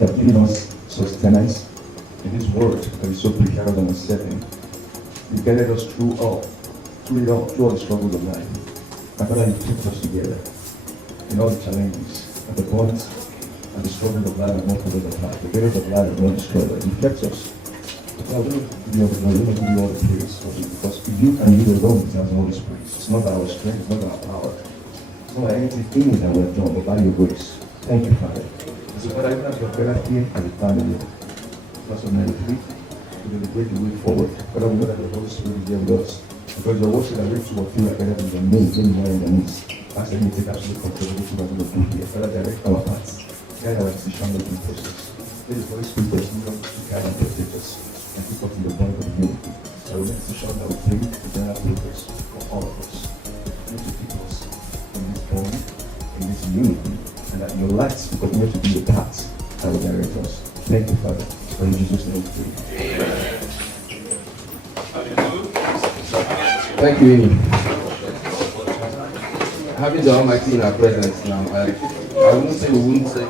You have given us sustenance in this world that is so precarious and uncertain. You guided us through all the struggles of life. And Father, you kept us together in all the challenges and the bonds and the struggles of life and not struggles of life. The barriers of life and not the struggle. You kept us. God, we don't give you all the glory, we don't give you all the praise for it, because you and you alone deserve all this praise. It's not by our strength, it's not by our power. It's not by anything that we have done, but by your grace. Thank you, Father. So, Father, even as we are gathered here as a family, because of 93, we're going to break the way forward. Father, we know that the Holy Spirit is there with us. Because your word said that we two or three are gathered in the name, anywhere in the midst. Ask that you take absolute control of what we are going to do here. Father, direct our paths, guide our decision-making process. Let the Holy Spirit continue to guide and protect us and keep us in the bond of the unity. So we make decisions that will bring eternal progress for all of us. You need to keep us in this bond, in this unity, and that your lights will continue to be the paths that will direct us. Thank you, Father. For in Jesus' name we pray. Amen. Thank you. Having the Almighty in our presence now, I wouldn't say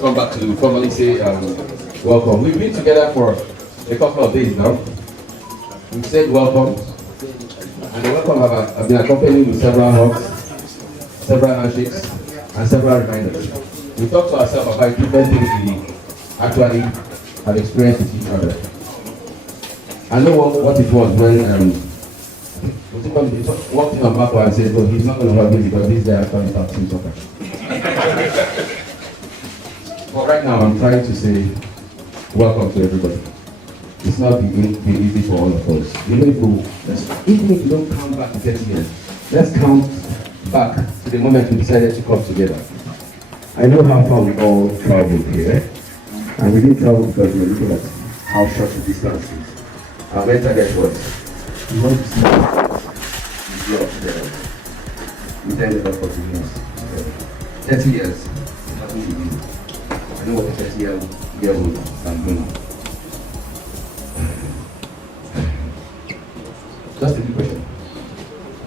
come back to formally say welcome. We've been together for a couple of days now. We've said welcome, and the welcome have been accompanied with several hugs, several handshakes, and several reminders. We talked to ourselves about different things we actually have experienced with each other. I know what it was when walked in on back and said, "Oh, he's not going to hug me because this guy actually talks to soccer." But right now, I'm trying to say welcome to everybody. It's not been easy for all of us. Even if you don't count back to 30 years, let's count back to the moment we decided to come together. I know how far we all traveled here, and we didn't travel because we were looking at how short the distance is. Our main target was we want to see the job together. We ended up for 2 years. 30 years. It hasn't been easy. I know what a 30-year-old can do now. Just a quick question.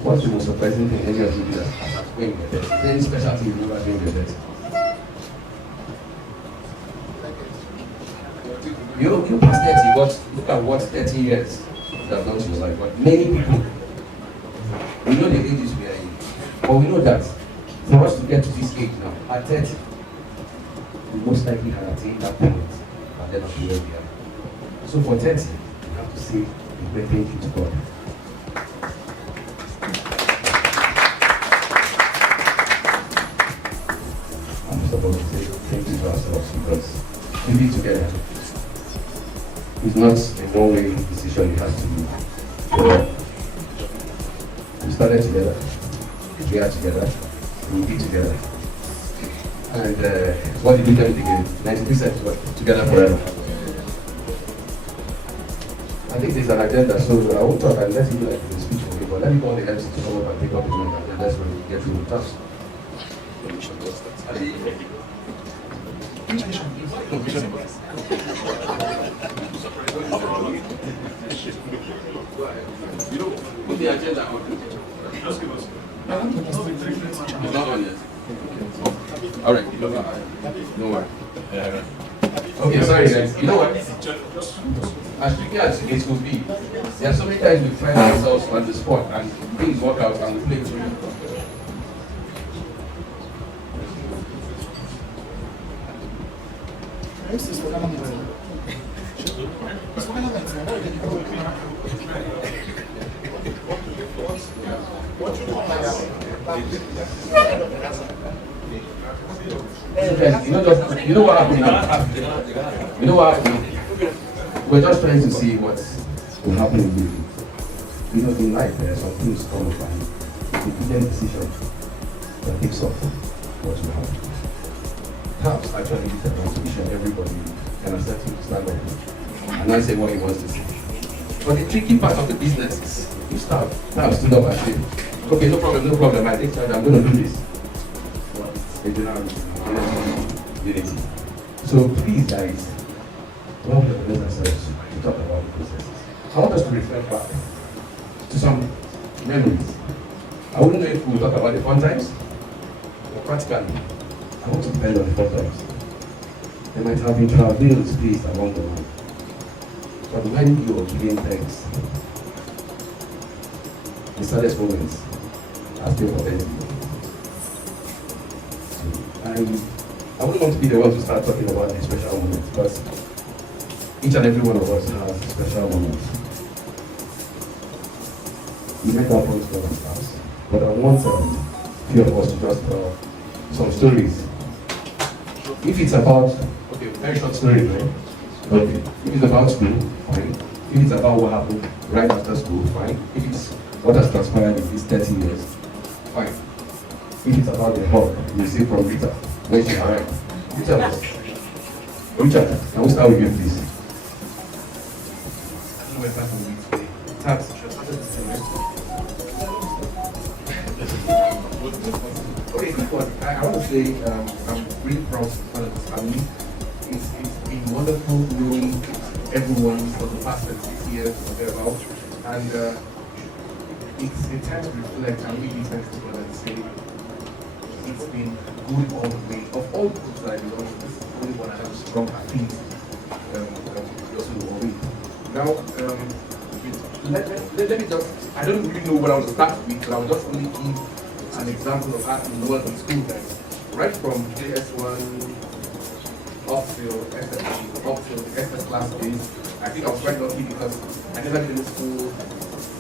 What's the most surprising thing any of you did when you were there? Any special thing you remember doing your best? You passed 30, but look at what 30 years have done to your life. But many people, we know the ages we are in, but we know that for us to get to this age now, at 30, we most likely have attained that point and then up to where we are. So for 30, we have to say a great thank you to God. I'm supposed to say thank you to ourselves because we be together. It's not a one-way decision you have to do. We started together, we are together, we'll be together. And what did we tell it again? 93% together forever. I think there's an agenda, so I won't talk and let you do like the speech for me, but let me call the MC to come up and take up the agenda, and that's when we get through the task. You know, put the agenda on. Just give us. It's not on yet. All right. No worry. Okay, sorry guys. You know what? As tricky as it could be, there are so many times we find ourselves on the spot and things work out and we play through. You know what happened now? You know what happened? We're just trying to see what will happen with you. You know, in life, there are some things come up and you make a decision that takes off what will happen. Perhaps actually this is going to be sure everybody can accept him to stand up and not say what he wants to say. But the tricky part of the business is you start. Now stood up and said, okay, no problem, I think I'm going to do this. Unity. So please guys, don't let ourselves to talk about the processes. I want us to reflect back to some memories. I wouldn't know if we'll talk about the fun times, but practically, I want to depend on the fun times. There might have been travails placed along the line. But when you are giving thanks, the saddest moments are still authentic. I wouldn't want to be the one to start talking about the special moments, but each and every one of us has special moments. We met our point for ourselves, but I want a few of us to just tell some stories. If it's about, okay, very short story, right? Okay. If it's about school, fine. If it's about what happened right after school, fine. If it's what has transpired in these 30 years, fine. If it's about the hug you see from Rita, when she arrived, you tell us. Richard, can we start with you, please? I don't know where that will be today. Tax. Okay, quick one. I want to say I'm really proud to be part of this family. It's been wonderful knowing everyone for the past 36 years or thereabout. And it's a time to reflect and really thank to God and say it's been good all the way. Of all the groups that I belong to, this is the only one I have a strong appeal also with. Now, let me just, I don't really know what I will start with, but I'll just only give an example of that in the world of school guys. Right from JS1 up till SS, up till the SS class days, I think I was quite lucky because I never did any school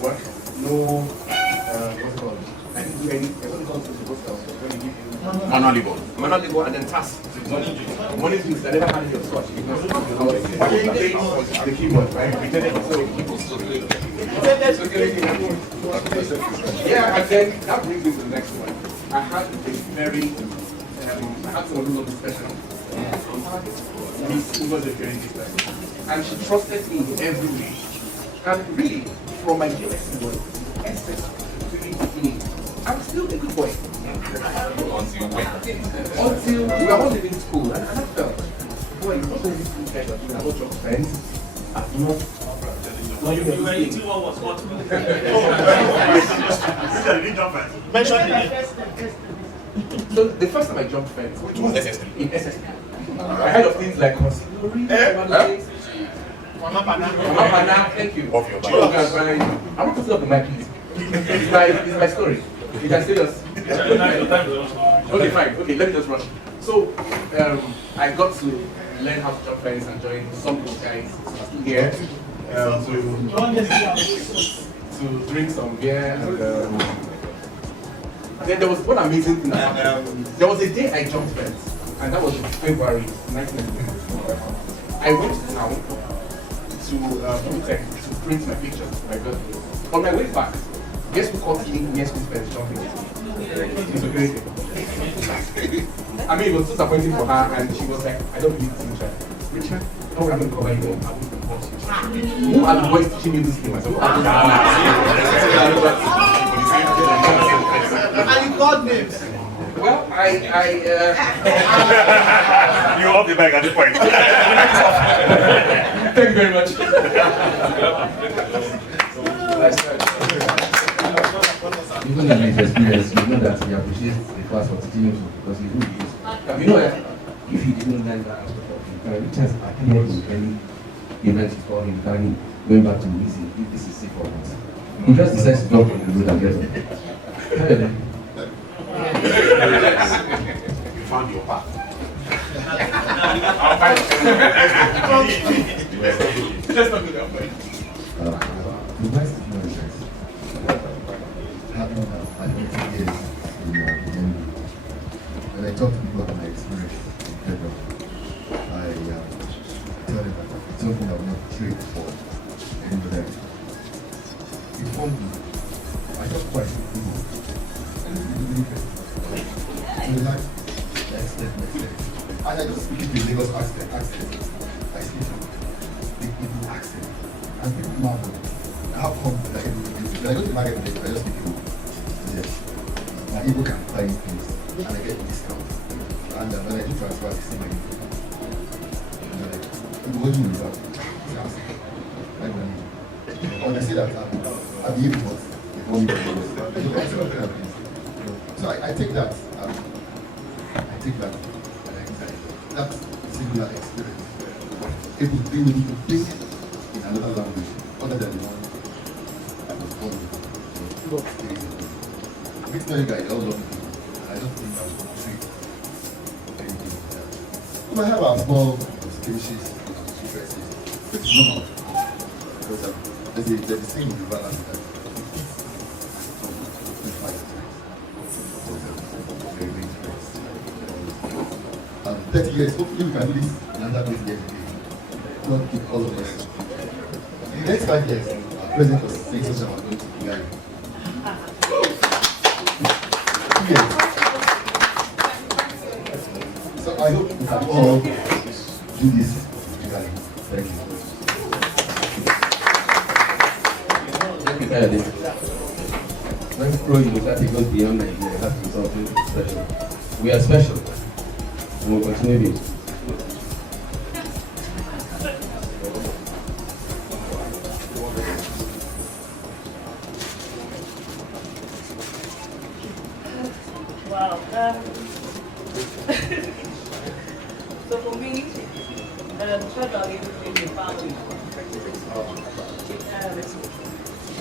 work, no, what's it called? I didn't do any, what do you call it, when they give you manual labor and then tasks. Money dues, I never had any of such because I was playing the keyboard, right? Yeah, and then that brings me to the next one. I had a very, I had someone who was special. Who was a very different. And she trusted me in every way. And really, from my JS was SS to the beginning, I'm still a good boy. Until we were all leaving school, and I felt, boy, most of these school guys are doing about your friends. I've not. No, you were eating what was what? Mention the name. So the first time I jumped fence, which was SS3. In SS3. I heard of things like Mama, thank you. I'm not putting up the mic, please. It's my story. You can say us. Okay, fine. Okay, let me just rush. So, I got to learn how to jump fence and join some of those guys here to drink some beer. And then there was one amazing thing that happened. There was a day I jumped fence, and that was in February 1993. I went to town to print my pictures for my birthday. On my way back, guess who caught me near school fence jumping with me? It was a great thing. I mean, it was so disappointing for her, and she was like, I don't believe this, Richard. Richard, don't worry, I'm going to cover you up. I won't report you. Who are the boys teaching you this thing? I said, And you called names. well, You off the bag at this point. Thank you very much. Even in his experience, you know that he appreciates the class for teaching him because he really is. You know that if he didn't learn that aspect of him, Richard's appeared in any event he's calling him, carrying going back to Lizzie, if this is safe for us. He just decides to jump on the road and get on. You found your path. Let's not do that. The best experiences happened at 20 years in Denver. When I talk to people about my experience in Denver, I tell them that it's something I will not trade for anybody else. It formed me. I talk quite a few people. And it's really interesting. So they're like, next step. And I just speak the Lagos accent. I speak the Igbo accent. And people marvel. How come like I don't market it, I just speak Igbo. Yes. My Igbo can buy things and I get a discount. And when I do transfer, I see my Igbo. And like, what do you do that? Like when I say that I'm the Igbo, it won't be the so I take that. I take that. That particular experience, able to be able to think in another language other than the one I was born with. With my guy, all love people, and I don't think I was going to treat anything like that. We might have our small skirmishes, differences, but it's normal. Because there's a saying in the balance that it eats and fight. Very, very interesting. 30 years, hopefully we can do this in another 30 years again. Not keep all of us. In the next 5 years, our president was saying something about going to Kigali. 2 years. So I hope we can all do this Kigali. Thank you. When Pro University goes beyond Nigeria, it has to be something special. We are special. And we'll continue being. Wow. So for me, first I'll give you a family.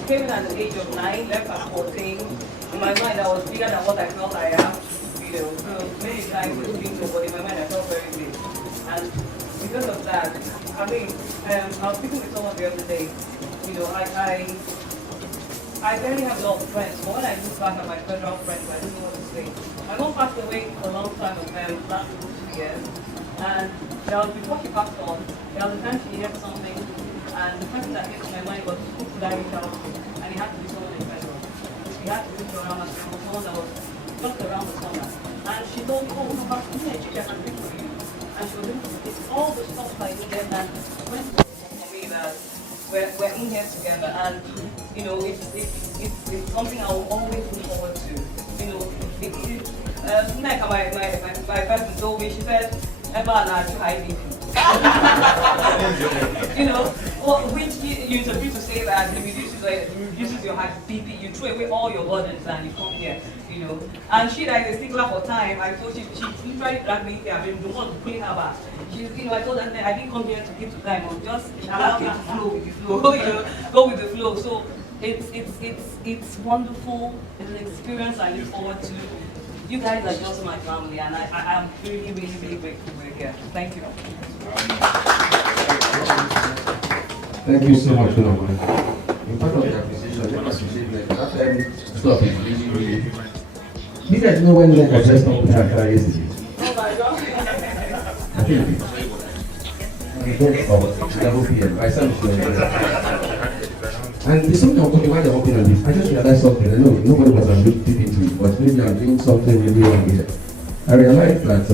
Came in at the age of 9, left at 14. In my mind, I was bigger than what I felt I am. You know, so many times it's been so, but in my mind, I felt very big. And because of that, I mean, I was speaking with someone the other day. You know, I barely have a lot of friends, but when I look back at my federal friends, I don't know what to say. My mom passed away a long time ago, last 2 years. And there was, before she passed on, there was a time she heard something, and the person that came to my mind was who could I reach out to? And it had to be someone in federal. She had to reach around and someone that was just around the corner. And she told me, oh, no, but you can check and speak for you. And she was able to get all the stuff I needed, and went for me that we're in here together. And, you know, it's something I will always look forward to. You know, like my person told me, she said, ever and I high BP. You know, which you interpret to say that it reduces your high BP, you throw away all your burdens and you come here, you know. And she that is a stickler for time, I told she literally dragged me here, I've been the one to clean her back. She's, you know, I told her that I didn't come here to keep to time, I'm just allow me to flow with the flow, you know, go with the flow. So it's wonderful, it's an experience I look forward to. You guys are just my family, and I'm really, really, really grateful we're here. Thank you. Thank you so much, Lord. In part of the appreciation, let us appreciate that stuff is really, really. You guys know when I dressed up with her yesterday? Oh my God. I think it's 11 p.m. By some and there's something I'm talking while they're working on this. I just realized something. I know nobody was looked deep into it, but maybe I'm doing something really wrong here. I realized that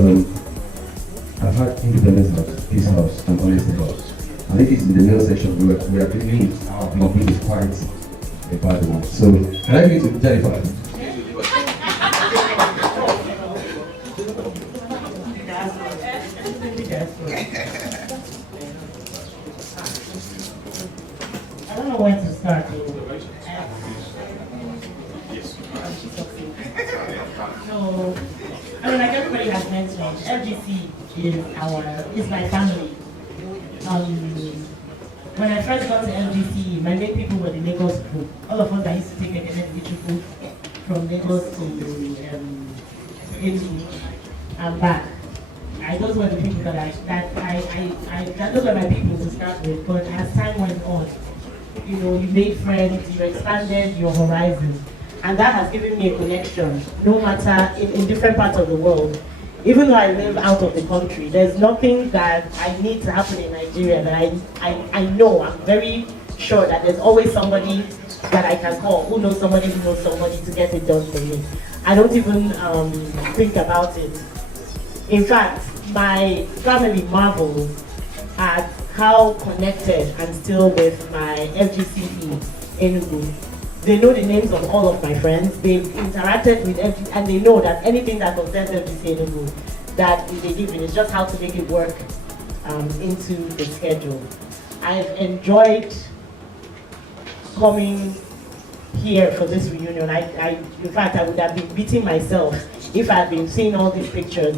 I've had Independence House, Peace House, and Honesty House. And it is in the male section we are believing our complete is quite a bad one. So can I give it to Jennifer? I don't know when to start. So, I mean, like everybody has mentioned, FGC is my family. When I first got to FGC, my main people were the Lagos group. All of us that used to take an individual from Lagos to Enugu and back. Those were the people those were my people to start with. But as time went on, you know, you made friends, you expanded your horizons, and that has given me a connection. No matter in different parts of the world, even though I live out of the country, there's nothing that I need to happen in Nigeria that I know. I'm very sure that there's always somebody that I can call who knows somebody to get it done for me. I don't even think about it. In fact, my family marvels at how connected I'm still with my FGCE Enugu. They know the names of all of my friends. They've interacted with FGC, and they know that anything that concerns FGC Enugu, that they give it, it's just how to make it work into the schedule. I've enjoyed coming here for this reunion. In fact, I would have been beating myself if I had been seeing all these pictures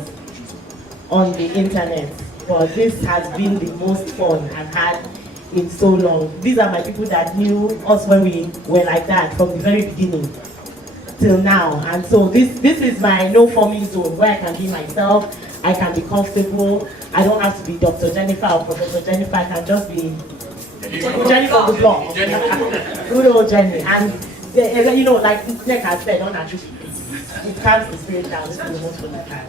on the internet. but this has been the most fun I've had in so long. These are my people that knew us when we were like that from the very beginning till now. And so this is my no forming zone where I can be myself, I can be comfortable. I don't have to be Dr. Jennifer or Professor Jennifer, I can just be Jennifer the block. Good old Jenny. And you know, like Nick has said, on that it calms the spirit down. This is the most fun I've had.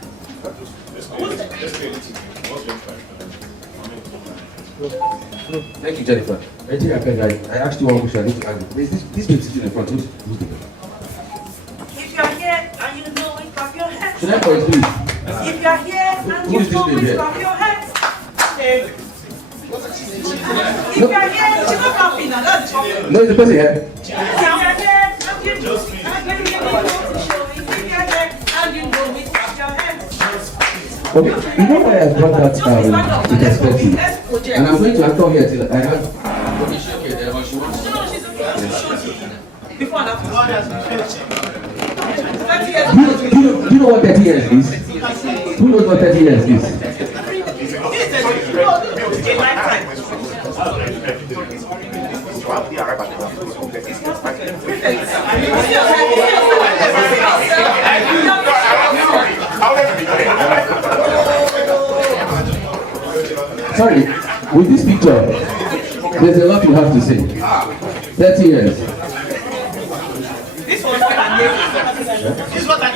Thank you, Jennifer. I asked you one question. I need to ask you. This big sitting in front. Who's the If you're here and you know it, clap your hands. Should I call it, please? If you're here and Who you is this know lady it, here? clap your hands. If you're here, she's not clapping now. That's the problem. No, it's the person here. If you're here and you know it, if you're here and you know it, clap your hands. Okay, you know why I brought that the perspective? And I'm going to anchor here till I have. Okay, she okay there, but she wants to. No, she's okay. Before and after. 30 years. Do you know what 30 years is? Who knows what 30 years is? A lifetime. Sorry, with this picture, there's a lot you have to say. 30 years. This was not an This was an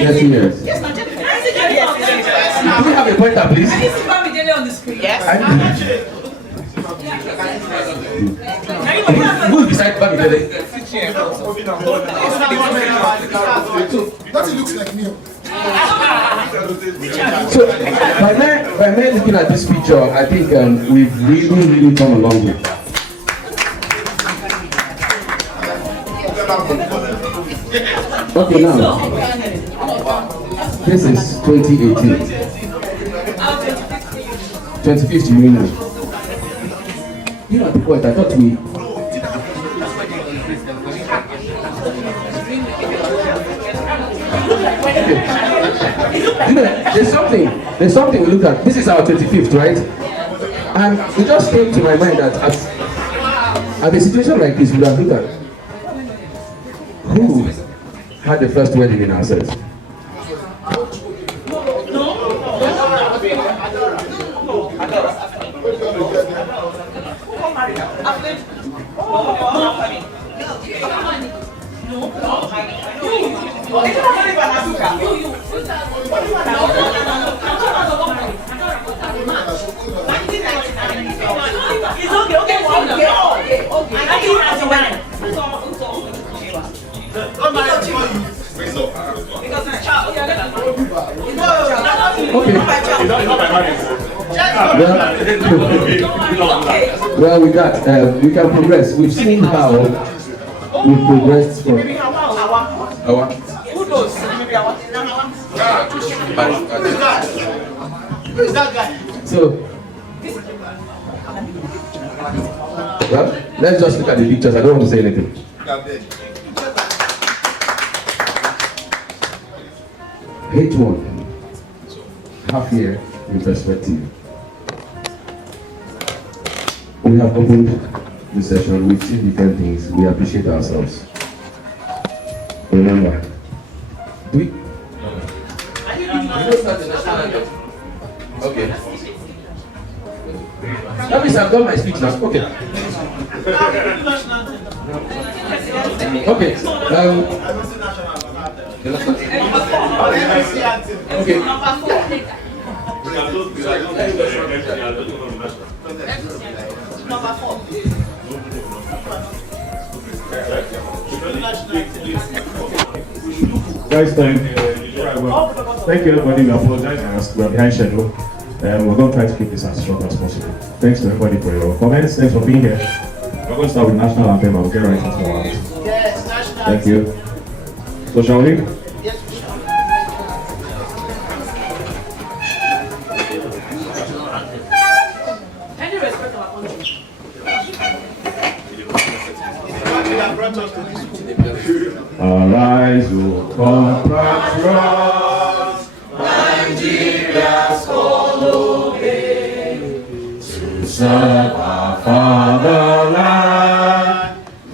30 years. Do we have a pointer, please? Can you see Bamidele on the screen? Yes. Who is beside Bamidele? Nothing looks like me. So, by my looking at this picture, I think we've really come a long way. Okay, now, this is 2018. 25th, you know. You know, at the point, I thought we... You know, there's something we look at. This is our 25th, right? And it just came to my mind that at a situation like this, we have looked at who had the first wedding in ourselves. Well, we can progress. We've seen how we've progressed from our. Who knows? Maybe our. Who is that guy? So, well, let's just look at the pictures. I don't want to say anything. H1, half year in perspective. We have opened the session, we've seen different things, we appreciate ourselves. Remember, do we? Okay. That means I've done my speech now. Okay. Okay. Okay. Number 4. Guys, thank you everybody. We apologize, we are behind schedule. We're going to try to keep this as short as possible. Thanks to everybody for your comments. Thanks for being here. We're going to start with national anthem. I'll get right into our anthem. Yes, national. Thank you. So shall we? Yes, we shall. Any respect to our country. Arise, O compatriots, serve our fatherland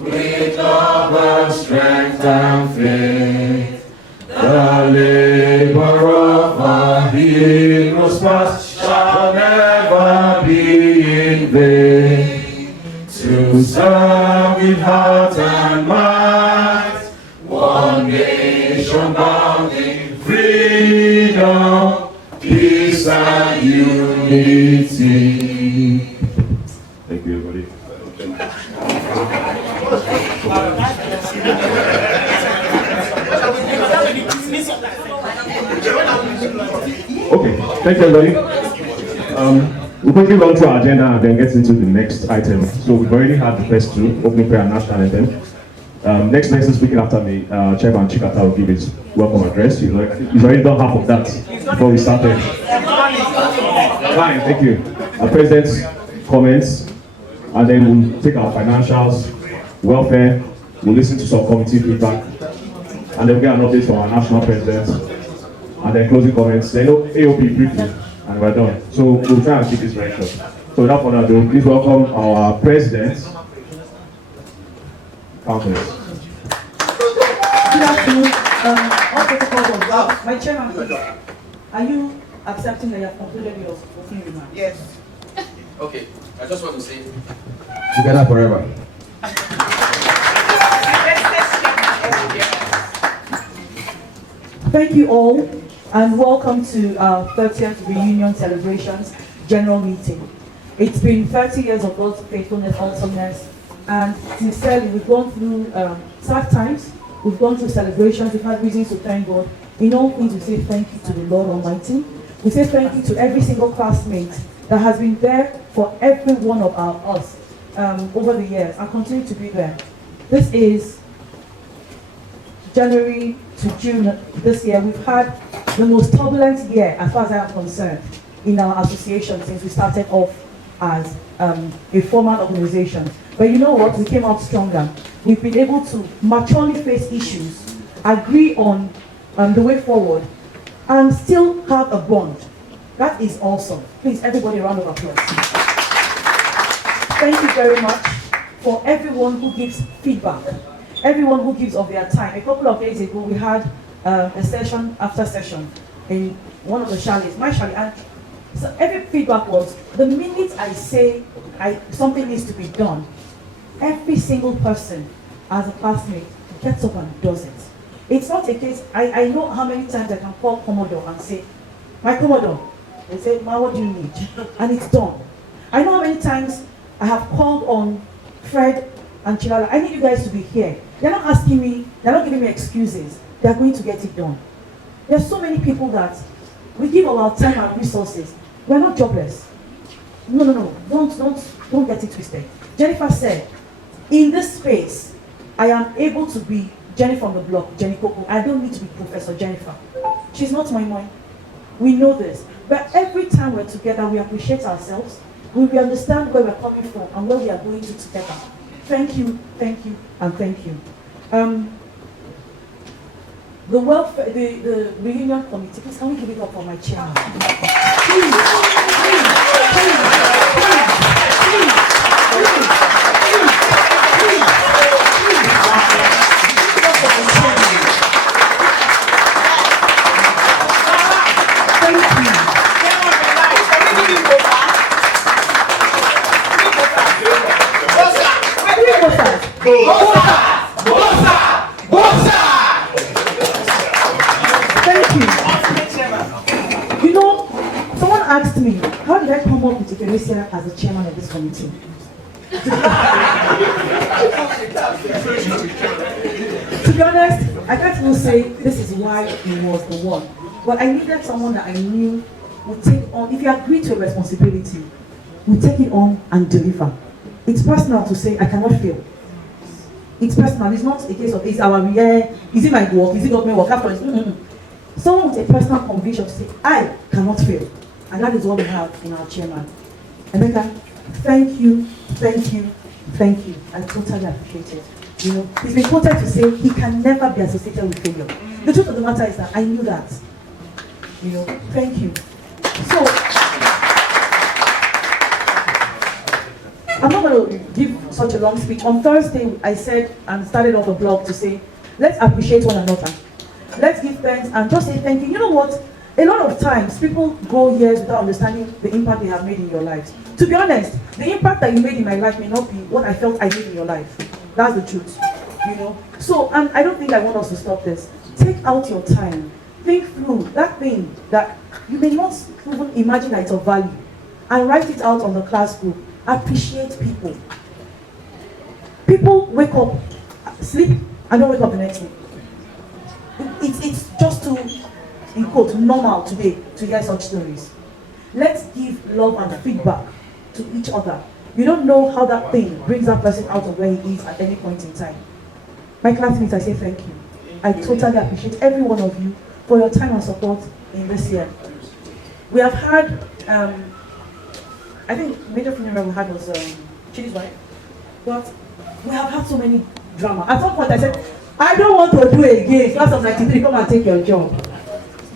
with love and strength and faith. The labor of our heroes past shall never be in vain. To serve with heart and mind, one nation bound in freedom, peace and unity. Thank you, everybody. Okay, thank you, everybody. We'll quickly run through our agenda and then get into the next item. So we've already had the first two, opening prayer and national anthem. Next person speaking after me, Chairman Chikata will give his welcome address. He's already done half of that before we started. Fine, thank you. Our President's comments, and then we'll take our financials, welfare, we'll listen to some committee feedback, and then we'll get an update from our national president, and then closing comments, then AOP briefly, and we're done. So we'll try and keep this very short. So without further ado, please welcome our president, Countess. Good afternoon. All protocols observed. My chairman, are you accepting that you have concluded your opening remarks? Yes. Okay, I just want to say, together forever. Thank you all, and welcome to our 30th reunion celebrations general meeting. It's been 30 years of God's faithfulness, awesomeness, and sincerely, we've gone through sad times, we've gone through celebrations, we've had reasons to thank God. In all things, we say thank you to the Lord Almighty. We say thank you to every single classmate that has been there for every one of us over the years and continue to be there. This is January to June this year. We've had the most turbulent year, as far as I am concerned, in our association since we started off as a formal organization. But you know what? We came out stronger. We've been able to maturely face issues, agree on the way forward, and still have a bond. That is awesome. Please, everybody, a round of applause. Thank you very much for everyone who gives feedback, everyone who gives of their time. A couple of days ago, we had a session after session in one of the chalets, my chalet, and so every feedback was, the minute I say something needs to be done, every single person as a classmate gets up and does it. It's not a case, I know how many times I can call Commodore and say, my Commodore, they say, Ma, what do you need? And it's done. I know how many times I have called on Fred and Chilala, I need you guys to be here. They're not asking me, they're not giving me excuses. They're going to get it done. There's so many people that we give all our time and resources. We're not jobless. No, don't get it twisted. Jennifer said, in this space, I am able to be Jenny from the block, Jenny Coco. I don't need to be Professor Jennifer. She's not my mom. We know this. But every time we're together, we appreciate ourselves. We understand where we're coming from and where we are going to together. Thank you, and thank you. The welfare, the reunion committee, please can we give it up for my chairman? Please. Thank you. You know, someone asked me, how did I come up with Ifemesia as the chairman of this committee? To be honest, I can't even say this is why he was the one. But I needed someone that I knew would take on, if you agree to a responsibility, would take it on and deliver. It's personal to say, I cannot fail. It's personal. It's not a case of, is our is it my work? Is it government work? After someone with a personal conviction to say, I cannot fail. And that is what we have in our chairman. Emeka, thank you. I totally appreciate it. You know, he's been quoted to say he can never be associated with failure. The truth of the matter is that I knew that. You know, thank you. So, I'm not going to give such a long speech. On Thursday, I said and started off a blog to say, let's appreciate one another. Let's give thanks and just say thank you. You know what? A lot of times, people go years without understanding the impact they have made in your lives. To be honest, the impact that you made in my life may not be what I felt I made in your life. That's the truth, you know. So, and I don't think I want us to stop this. Take out your time. Think through that thing that you may not even imagine that it's of value, and write it out on the class group. Appreciate people. People wake up, sleep, and don't wake up the next day. It's just too, in quote, normal today to hear such stories. Let's give love and feedback to each other. You don't know how that thing brings that person out of where he is at any point in time. My classmates, I say thank you. I totally appreciate every one of you for your time and support in this year. We have had, I think major funeral we had was Chili's wife. But we have had so many drama. At some point I said, I don't want to do it again. Class of 93, come and take your job.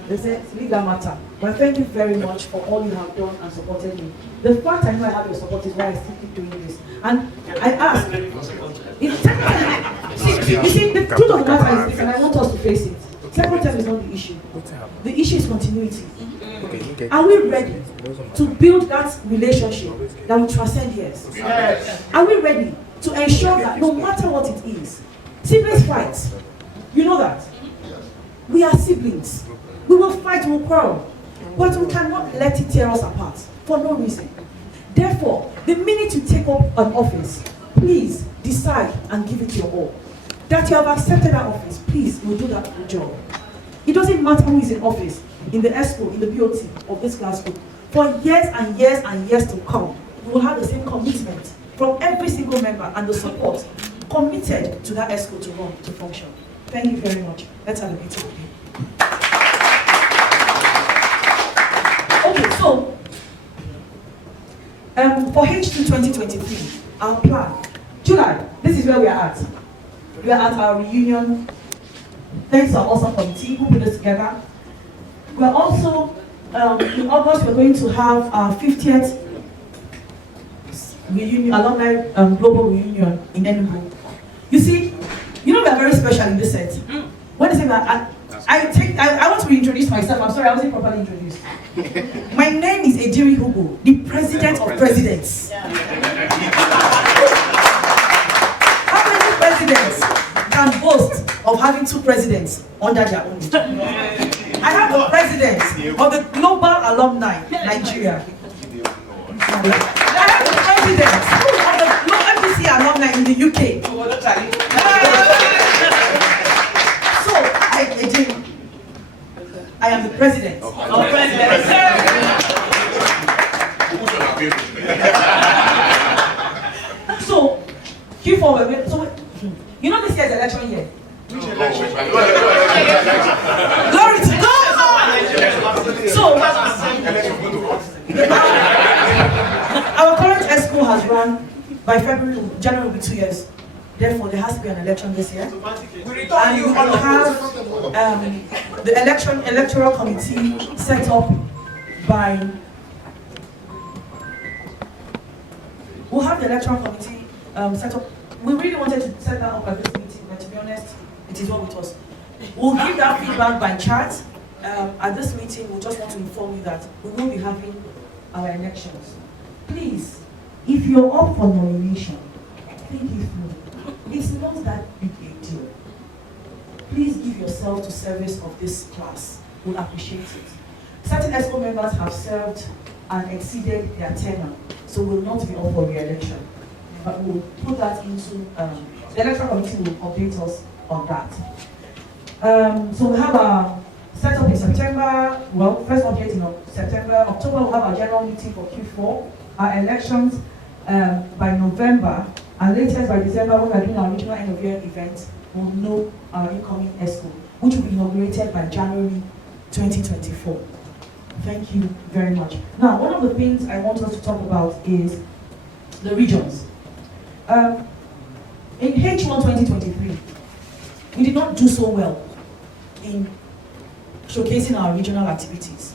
They said, leave that matter. But thank you very much for all you have done and supported me. The fact I know I have your support is why I still keep doing this. And I ask, you see, the truth of the matter is this, and I want us to face it. Second term is not the issue. The issue is continuity. Are we ready to build that relationship that will transcend years? Are we ready to ensure that no matter what it is, siblings fight? You know that. We are siblings. We will fight, we will quarrel. But we cannot let it tear us apart for no reason. Therefore, the minute you take up an office, please decide and give it your all. That you have accepted that office, please, you will do that good job. It doesn't matter who is in office, in the ESCO, in the BOT of this class group. For years and years and years to come, we will have the same commitment from every single member and the support committed to that ESCO to run, to function. Thank you very much. Let's have a beautiful day. Okay, so for H2 2023, our plan, July, this is where we are at. We are at our reunion. Thanks to our awesome committee who put this together. We are also, in August, we're going to have our 50th reunion, alumni global reunion in Enugu. You see, you know we are very special in this set. When I say that, I want to reintroduce myself. I'm sorry, I wasn't properly introduced. My name is Ejiri Hugo, the president of presidents. How many presidents can boast of having two presidents under their own? I have the president of the Global Alumni Nigeria. I have the president of the Global MPC Alumni in the UK. So, I am the president of presidents. So, Q4, so you know this year's election year. Glory to God! So, our current ESCO has run by January will be 2 years. Therefore, there has to be an election this year. And we will have the electoral committee set up by. We'll have the electoral committee set up. We really wanted to set that up at this meeting, but to be honest, it is what it was. We'll give that feedback by chat. At this meeting, we just want to inform you that we will be having our elections. Please, if you're up for nomination, think it through. It's not that big a deal. Please give yourself to service of this class. We'll appreciate it. Certain ESCO members have served and exceeded their tenure, so will not be up for re-election. But we'll put that into, the electoral committee will update us on that. So we have a set up in September, well, first update in September. October we'll have our general meeting for Q4. Our elections by November, and latest by December when we're doing our regional end of year event, we'll know our incoming ESCO, which will be inaugurated by January 2024. Thank you very much. Now, one of the things I want us to talk about is the regions. In H1 2023, we did not do so well in showcasing our regional activities.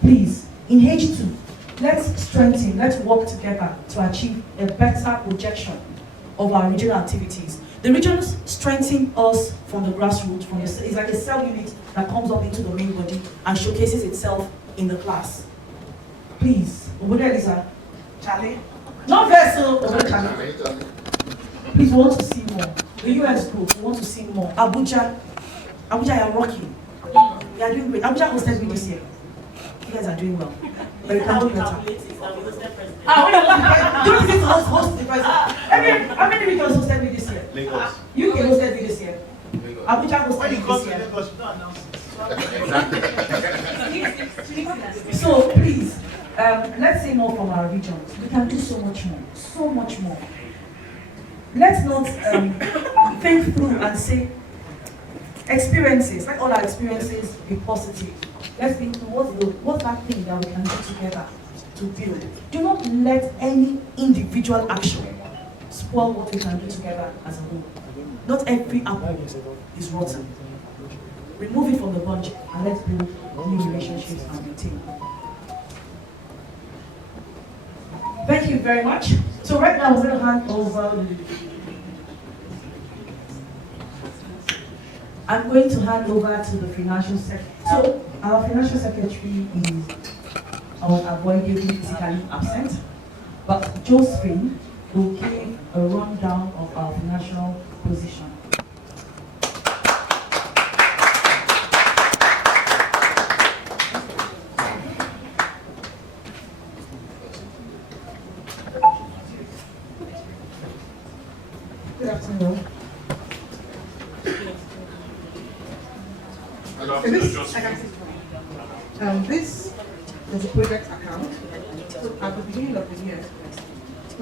Please, in H2, let's strengthen, let's work together to achieve a better projection of our regional activities. The regions strengthen us from the grassroots, it's like a cell unit that comes up into the main body and showcases itself in the class. Please, Obodo Lisa, Charlie, not vessel, Obodo Charlie. Please, we want to see more. The US group, we want to see more. Abuja, you are rocking. You are doing great. Abuja hosted me this year. You guys are doing well. But you can do better. Don't need to host the president. How many regions hosted me this year? Lagos. UK hosted me this year. Lagos. Abuja hosted When me you come this to year. Lagos, you don't announce it. So please, let's say more from our regions. We can do so much more. So much more. Let's not think through and say experiences. Let all our experiences be positive. Let's think through what's that thing that we can do together to build. Do not let any individual action spoil what we can do together as a whole. Not every apple is rotten. Remove it from the bunch and let's build new relationships and maintain. Thank you very much. So right now I'm going to hand over. I'm going to hand over to the financial secretary. So our financial secretary is unavoidably physically absent, but Josephine will give a rundown of our financial position. Good afternoon. This is a project account. So at the beginning of the year,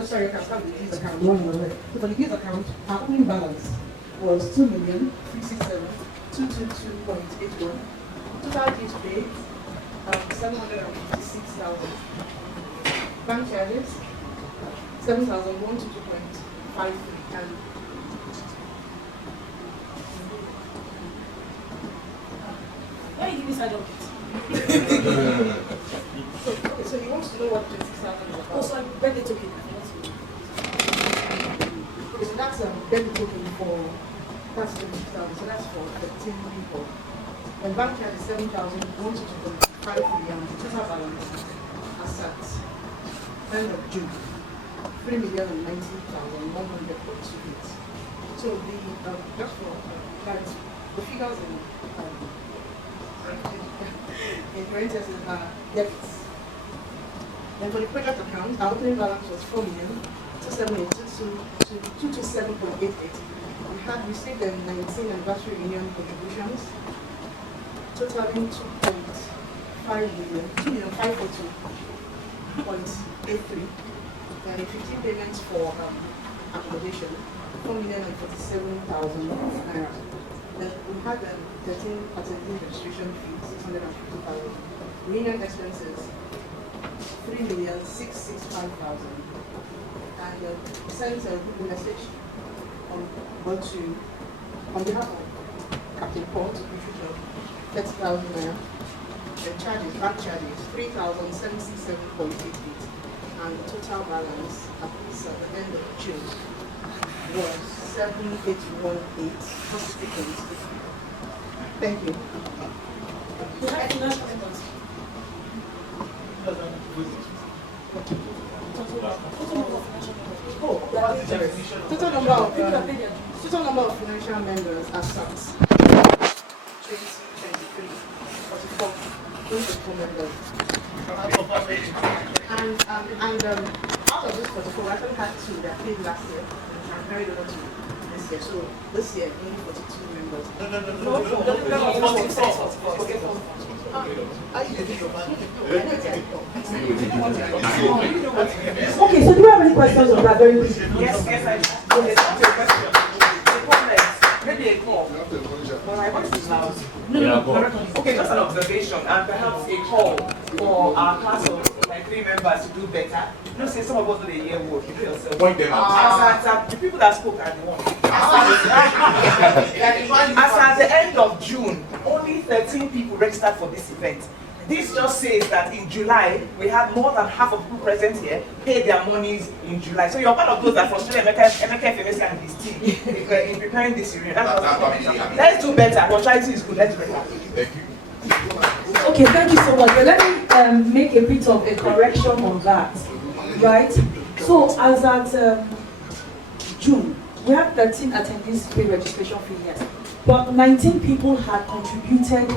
sorry, I can start with this account, one on the left. So for the gift account, our opening balance was 2,367,222.81. Total gifts paid, 756,000. Bank charges, 7,122.53. And why you give me side of it? so he wants to know what 26,000 is about. Oh, so I birthday token. Okay, so that's birthday token for, that's 26,000, so that's for 13 people. And bank charge is 7,122.5 million. Total balance as at end of June, 3,019,100.28. So the just for clarity, the figures in parentheses are debits. Then for the project account, our opening balance was 4,227.88. We had received 19 anniversary union contributions, totaling 2.5 million, 2,542.83, and 15 payments for accommodation, 4,047,000 naira. Then we had 13 attending registration fees, 650,000. Union expenses, 3,665,000. And sent a good message on behalf of Captain Paul to contribute 30,000 naira. The charges, bank charges, 3,767.88. And the total balance at the end of June was 7,818. Thank you. Total number of financial members as such 2023 44 members. And out of this 44, we actually had 2 that paid last year and carried over to this year. So this year only 42 members. Okay, so do you have any questions on that very quickly? Yes, I do. Maybe a call. Okay, just an observation and perhaps a call for our class of like 3 members to do better. You know, say some of us do the year work, you do yourself. Point them out. The people that spoke are the ones. As at the end of June, only 13 people registered for this event. This just says that in July, we had more than half of people present here pay their monies in July. So you're one of those that frustrated Emeka Femesi and his team in preparing this reunion. Let's do better. Punctuality is good. Let's do better. Thank you. Okay, thank you so much. But let me make a bit of a correction on that, right? So as at June, we have 13 attendees pay registration fee, yes. But 19 people had contributed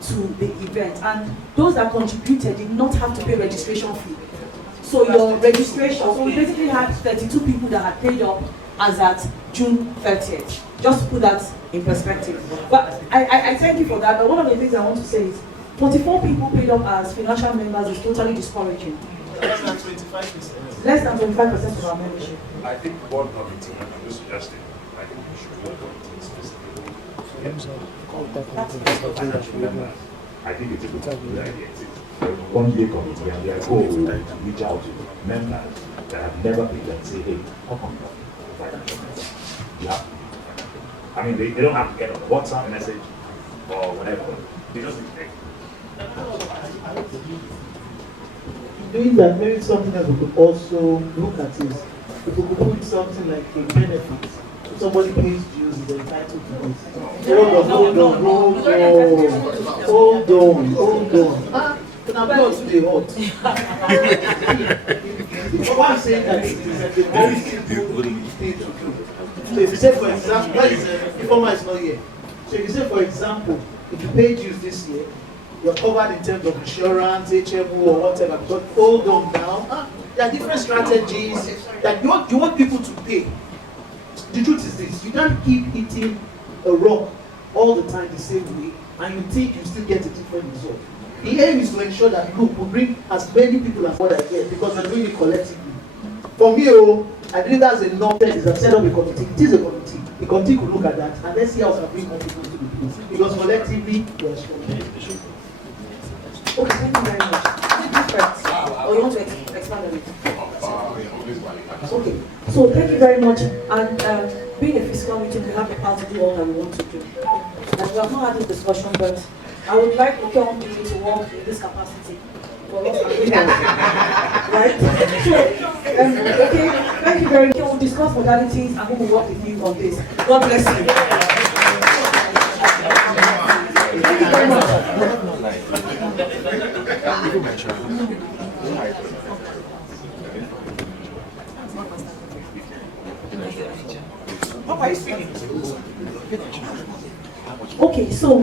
to the event, and those that contributed did not have to pay registration fee. So your registration, so we basically had 32 people that had paid up as at June 30th, just to put that in perspective. But I thank you for that, but one of the things I want to say is 44 people paid up as financial members is totally discouraging. Less than 25%. Less than 25% of our membership. I think board committee, I'm just suggesting, I think we should board committee specifically. I think it's a good idea. One day committee and they are going to reach out to members that have never paid and say, hey, how come not financial members? Yeah. I mean, they don't have to get a WhatsApp message or whatever. They just need to take. Doing that, maybe something that we could also look at is if we could put something like a benefit. If somebody pays dues, is entitled to this. Hold on. Can I blow to the hot? What I'm saying that it is a very simple thing to do. So if you say, for example, Informa is not here. So if you say, for example, if you pay dues this year, you're covered in terms of insurance, HMO, or whatever. But hold on now. There are different strategies that you want people to pay. The truth is this: you can't keep hitting a rock all the time the same way, and you think you still get a different result. The aim is to ensure that look, we bring as many people as what I get because we're doing it collectively. For me, I believe that's enough. That is, I've set up a committee. It is a committee. The committee could look at that and let's see how we can bring more people to the place because collectively we're strong. Okay, thank you very much. Is it different? Or you want to expand on it? Okay, so thank you very much. And being a fiscal meeting, we have the power to do all that we want to do. And we have not had this discussion, but I would like Okeon people to work in this capacity. For us, right? So, okay, thank you very much. We'll discuss modalities and we will work with you on this. God bless you. Thank you very much. Papa, you speaking? Okay, so so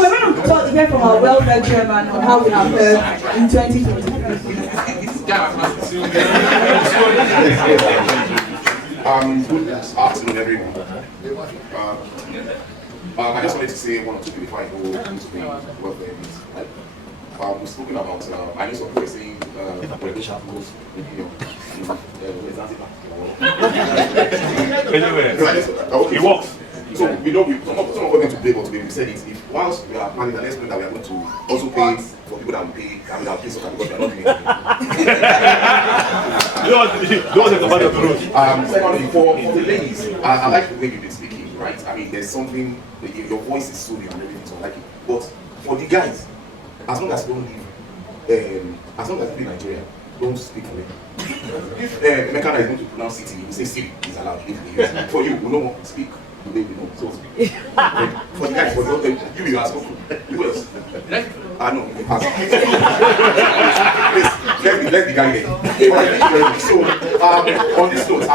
we're going to hear from our welfare chairman on how we have heard in 2020. Good afternoon, everyone. I just wanted to say one or two things before I go into the welfare bit. We've spoken about, I know some people are saying, regulation rules in It works. So we know some of us are going to pay, but we said it. If whilst we are planning the next that we are going to also pay for people that will pay, I mean, I'll pay so that because we are not doing it. Secondly, for the ladies, I like the way you've been speaking, right? I mean, there's something, your voice is soothing and everything, so I like it. But for the guys, as long as you don't live, as long as you live in Nigeria, don't speak for me. If Mekana is going to pronounce city, you say city is allowed. For you, we don't speak the way we know. So, for the guys, for the you are spoken. Who else? No, you pass. Let's be guided. So, on this note, I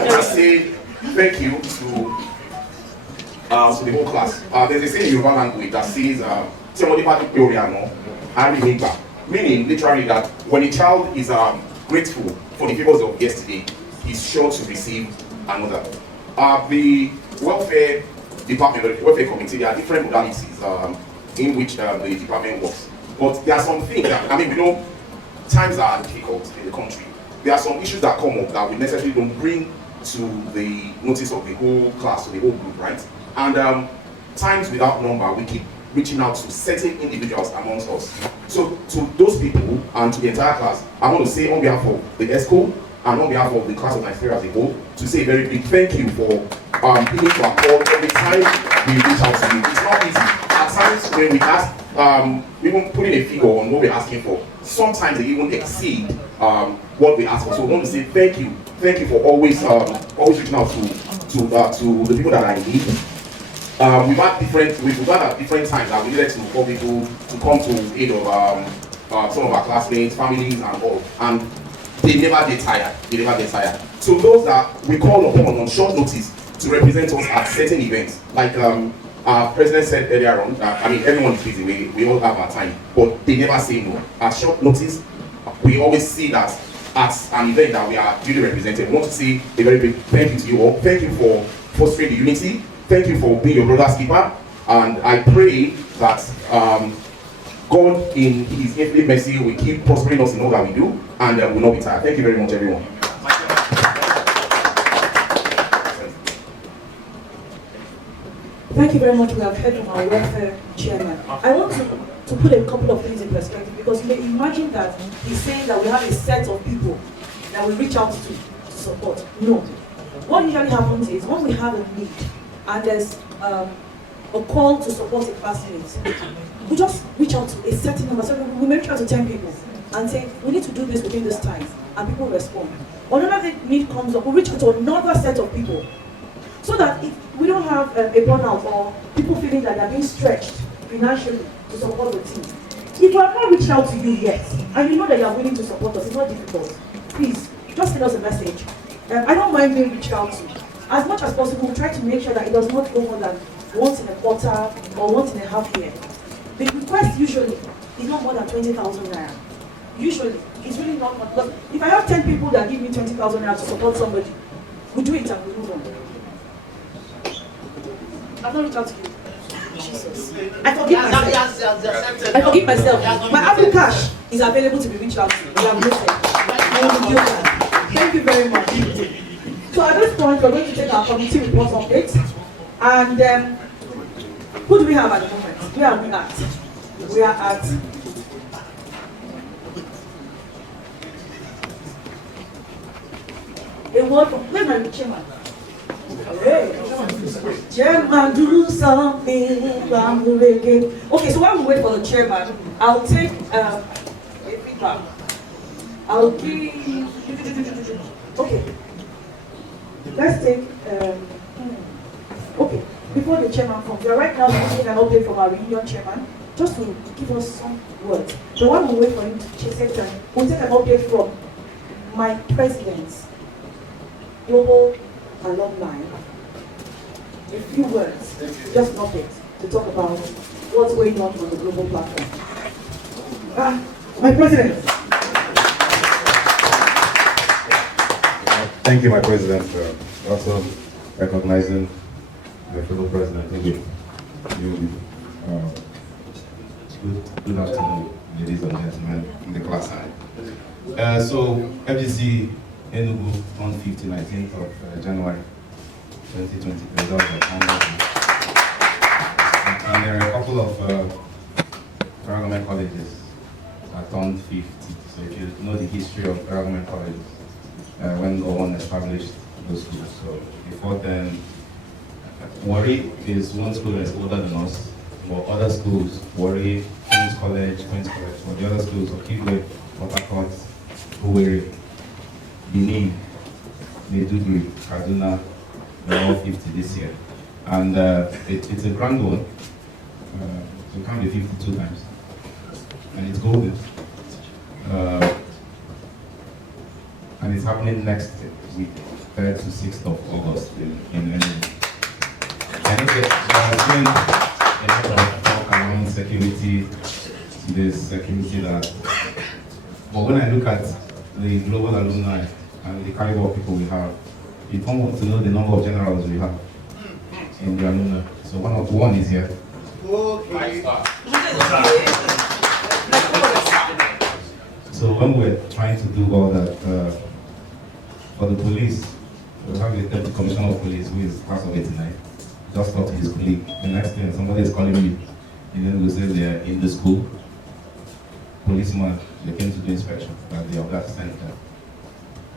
want to say thank you to the whole class. There's a saying in Yoruba language that says, meaning literally that when a child is grateful for the favors of yesterday, he's sure to receive another. The welfare department, or the welfare committee, there are different modalities in which the department works. But there are some things that, I mean, we know times are difficult in the country. There are some issues that come up that we necessarily don't bring to the notice of the whole class, or the whole group, right? And times without number, we keep reaching out to certain individuals amongst us. So to those people and to the entire class, I want to say on behalf of the ESCO and on behalf of the class of Nigeria as a whole, to say a very big thank you for giving to our call every time we reach out to you. It's not easy. At times when we ask, even putting a figure on what we're asking for, sometimes they even exceed what we ask for. So we want to say thank you for always reaching out to the people that are in need. We've had at different times that we needed to call people to come to aid of some of our classmates, families, and all, and they never get tired. So those that we call upon on short notice to represent us at certain events, like our president said earlier on, everyone is busy, we all have our time, but they never say no. At short notice, we always see that at an event that we are duly represented. We want to say a very big thank you to you all. Thank you for fostering the unity. Thank you for being your brother's keeper. And I pray that God in His infinite mercy will keep prospering us in all that we do, and will not be tired. Thank you very much, everyone. Thank you very much. We have heard from our welfare chairman. I want to put a couple of things in perspective, because you may imagine that he's saying that we have a set of people that we reach out to support. No. What usually happens is when we have a need and there's a call to support a classmate, we just reach out to a certain number. So we may reach out to 10 people and say, we need to do this within this time, and people respond. When another need comes up, we reach out to another set of people, so that if we don't have a burnout or people feeling that they're being stretched financially to support the team. If we have not reached out to you yet, and you know that you are willing to support us, it's not difficult. Please, just send us a message. I don't mind being reached out to. As much as possible, we try to make sure that it does not go more than once in a quarter or once in a half year. The request usually is not more than 20,000 naira. Usually, it's really not much. But if I have 10 people that give me 20,000 naira to support somebody, we do it and we move on. I've not reached out to you. Jesus. I forgive myself. I forgive myself. My Apple Cash is available to be reached out to. We have noted. Thank you very much. So at this point, we're going to take our committee report updates. And who do we have at the moment? Where are we at? We are at a word from, where's my chairman? Hey. Chairman, do something. Okay, so while we wait for the chairman, I'll take a feedback. I'll give. Okay. Let's take. Okay. Before the chairman comes, we are right now getting an update from our union chairman, just to give us some words. So while we wait for him to say that, we'll take an update from my president's global alumni. A few words, just nothing, to talk about what's going on the global platform. My president. Thank you, my president, for also recognizing my fellow president. Thank you. Good afternoon, ladies and gentlemen in the class side. So, FGC Enugu on 19th of January 2023. And there are a couple of government colleges that turned 50. So if you know the history of government colleges, when Gowon established those schools. So before then, Warri is one school that's older than us. For other schools, Warri, Queen's College. For the other schools, Okigwe, Port Harcourt, Owerri, Benin, Maiduguri, Kaduna, they're all 50 this year. And it's a grand one. So it can be 52 times. And it's golden. And it's happening next week, 3rd to 6th of August in Enugu. I think there's been a lot of talk around security, this security that, but when I look at the global alumni and the caliber of people we have, you don't want to know the number of generals we have in the alumni. So one is here. Okay. So when we're trying to do all that, for the police, we have the Deputy Commissioner of Police who is class of 89. Just talk to his colleague. The next thing, somebody is calling me, and then we say they're in the school. Policeman, they came to do inspection, but they have that sent them.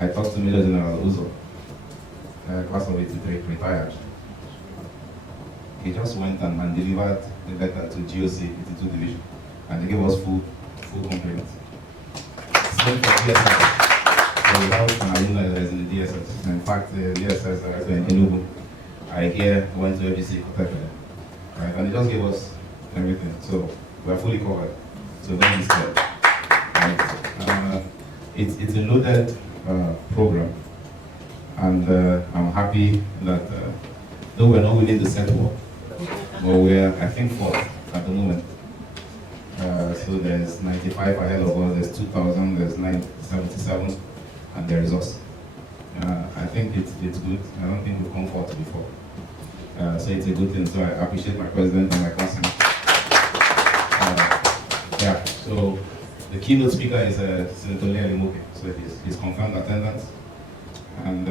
I talked to Major General Uzo, class of 83, retired. He just went and delivered the letter to GOC 82 Division, and they gave us full complement. Same for DSS. So we have an alumni that is in the DSS. In fact, the DSS director in Enugu, I hear went to FGC Kotepe, right? And they just gave us everything. So we are fully covered. So don't be scared. Right? It's a loaded program, and I'm happy that though we're not winning the set war, but we're, I think, fourth at the moment. So there's 95 ahead of us, there's 2,000, there's 977, and there's us. I think it's good. I don't think we've come fourth before. So it's a good thing. So I appreciate my president and my classmates. Yeah, so the keynote speaker is Senator Lea Limoke. So he's confirmed attendance, and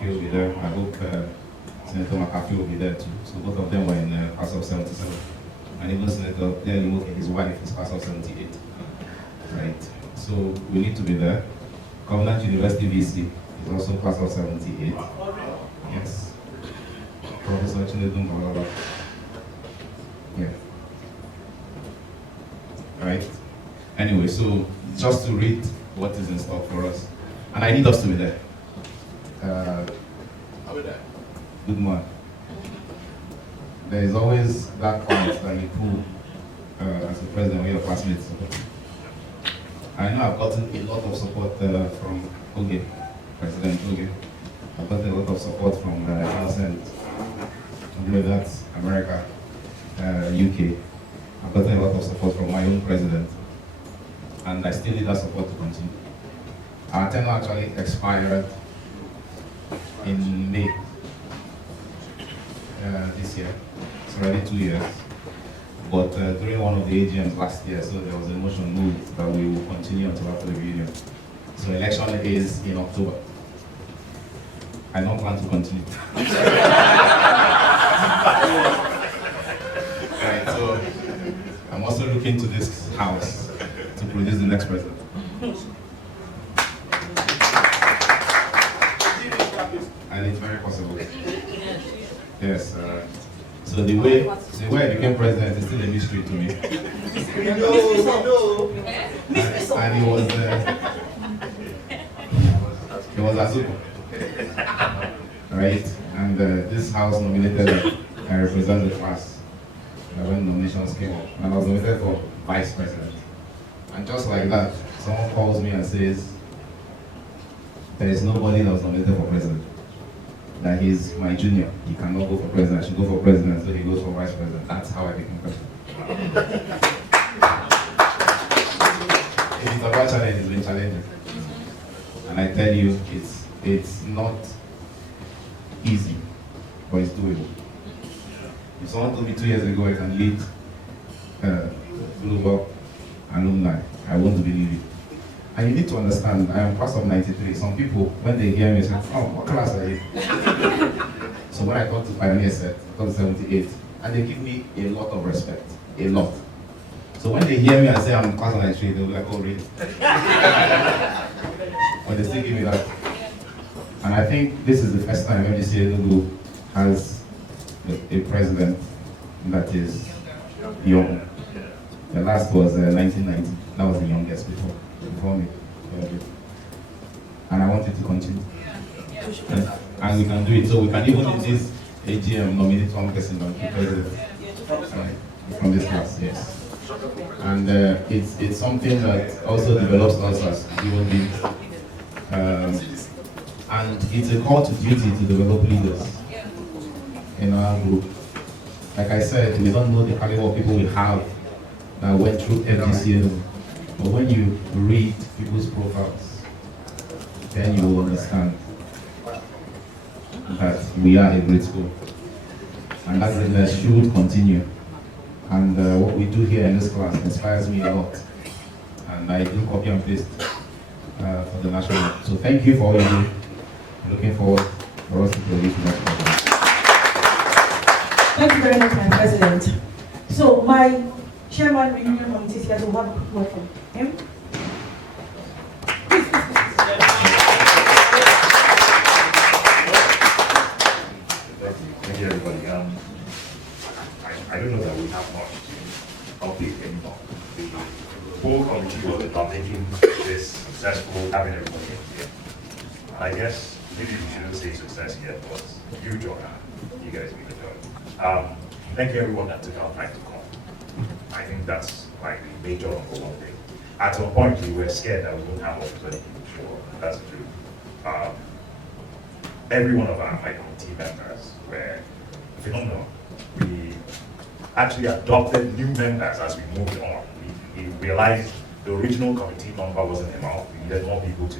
he'll be there. I hope Senator McAfee will be there too. So both of them were in class of 77. And even Senator Lea Limoke, his wife, is class of 78. Right? So we need to be there. Covenant University VC is also class of 78. Yes. Professor Chinedum Balaba. Yeah. Right? Anyway, so just to read what is in stock for us. And I need us to be there. Are we there? Good morning. There is always that point that you pull as the president when your classmates support. I know I've gotten a lot of support from Oge, President Oge. I've gotten a lot of support from Innocent, whether that's America, UK. I've gotten a lot of support from my own president, and I still need that support to continue. Our tenure actually expired in May this year. It's already 2 years. But during one of the AGMs last year, so there was a motion moved that we will continue until after the reunion. So election is in October. I don't plan to continue. Right, so I'm also looking to this house to produce the next president. And it's very possible. Yes. So the way I became president is still a mystery to me. And it was Azuko. Right? And this house nominated, I represent the class when nominations came up. And I was nominated for vice president. And just like that, someone calls me and says, there is nobody that was nominated for president. That he's my junior. He cannot go for president. I should go for president, so he goes for vice president. That's how I became president. It is about challenge, it's been challenging. And I tell you, it's not easy, but it's doable. If someone told me 2 years ago I can lead Global alumni, I won't believe it. And you need to understand, I am class of 93. Some people, when they hear me, say, oh, what class are you? So when I got to Pioneer Set, I got to 78, and they give me a lot of respect, a lot. So when they hear me and say I'm class of 93, they'll be like, oh, really? But they still give me that. And I think this is the first time FGC Enugu has a president that is young. The last was 1990. That was the youngest before me. And I want it to continue. And we can do it. So we can even in this AGM nominate one person that will be president from this class, yes. And it's something that also develops us as human beings. And it's a call to duty to develop leaders in our group. Like I said, we don't know the caliber of people we have that went through FGC. But when you read people's profiles, then you will understand that we are a great school. And that greatness should continue. And what we do here in this class inspires me a lot. And I do copy and paste for the national. So thank you for all you do. Looking forward for us to produce the next program. Thank you very much, my president. So my chairman reunion committee is here to have a quick word from him. Thank you, everybody. I don't know that we have much to update anymore. The whole committee was about making this successful, having everybody in here. And I guess maybe we shouldn't say success yet, but you, Jonah, you guys made the job. Thank you, everyone that took our time to come. I think that's like the major number one thing. At some point, we were scared that we wouldn't have opportunity to show up. That's the truth. Every one of our committee members were phenomenal. We actually adopted new members as we moved on. We realized the original committee number wasn't enough. We needed more people to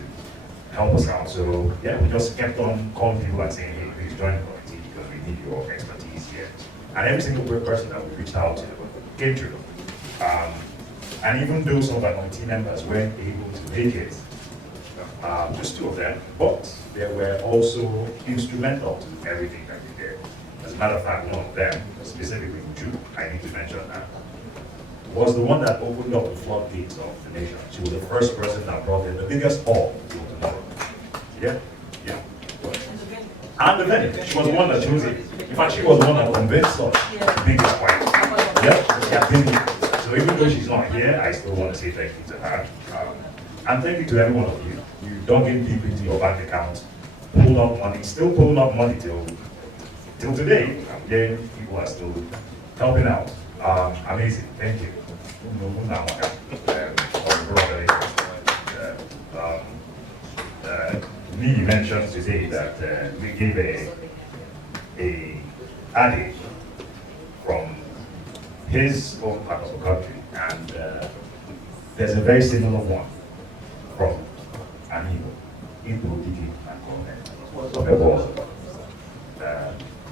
help us out. So yeah, we just kept on calling people and saying, hey, please join the committee because we need your expertise here. And every single person that we reached out to came through. And even though some of our committee members weren't able to make it, just two of them, but they were also instrumental to everything that we did. As a matter of fact, one of them, specifically Uju, I need to mention that, was the one that opened up the floodgates of the nation. She was the first person that brought in the biggest hall to tomorrow. Yeah? Yeah. And the venue. She was the one that chose it. In fact, she was the one that convinced us to make this point. Yeah? So even though she's not here, I still want to say thank you to her. And thank you to every one of you. You dug in deep into your bank account, pulled up money, still pulling up money till today. I'm hearing people are still helping out. Amazing. Thank you. Me mentioned today that we gave a adage from his own part of the country, and there's a very similar one from Amigo, Igbo, Digi, and Gomez.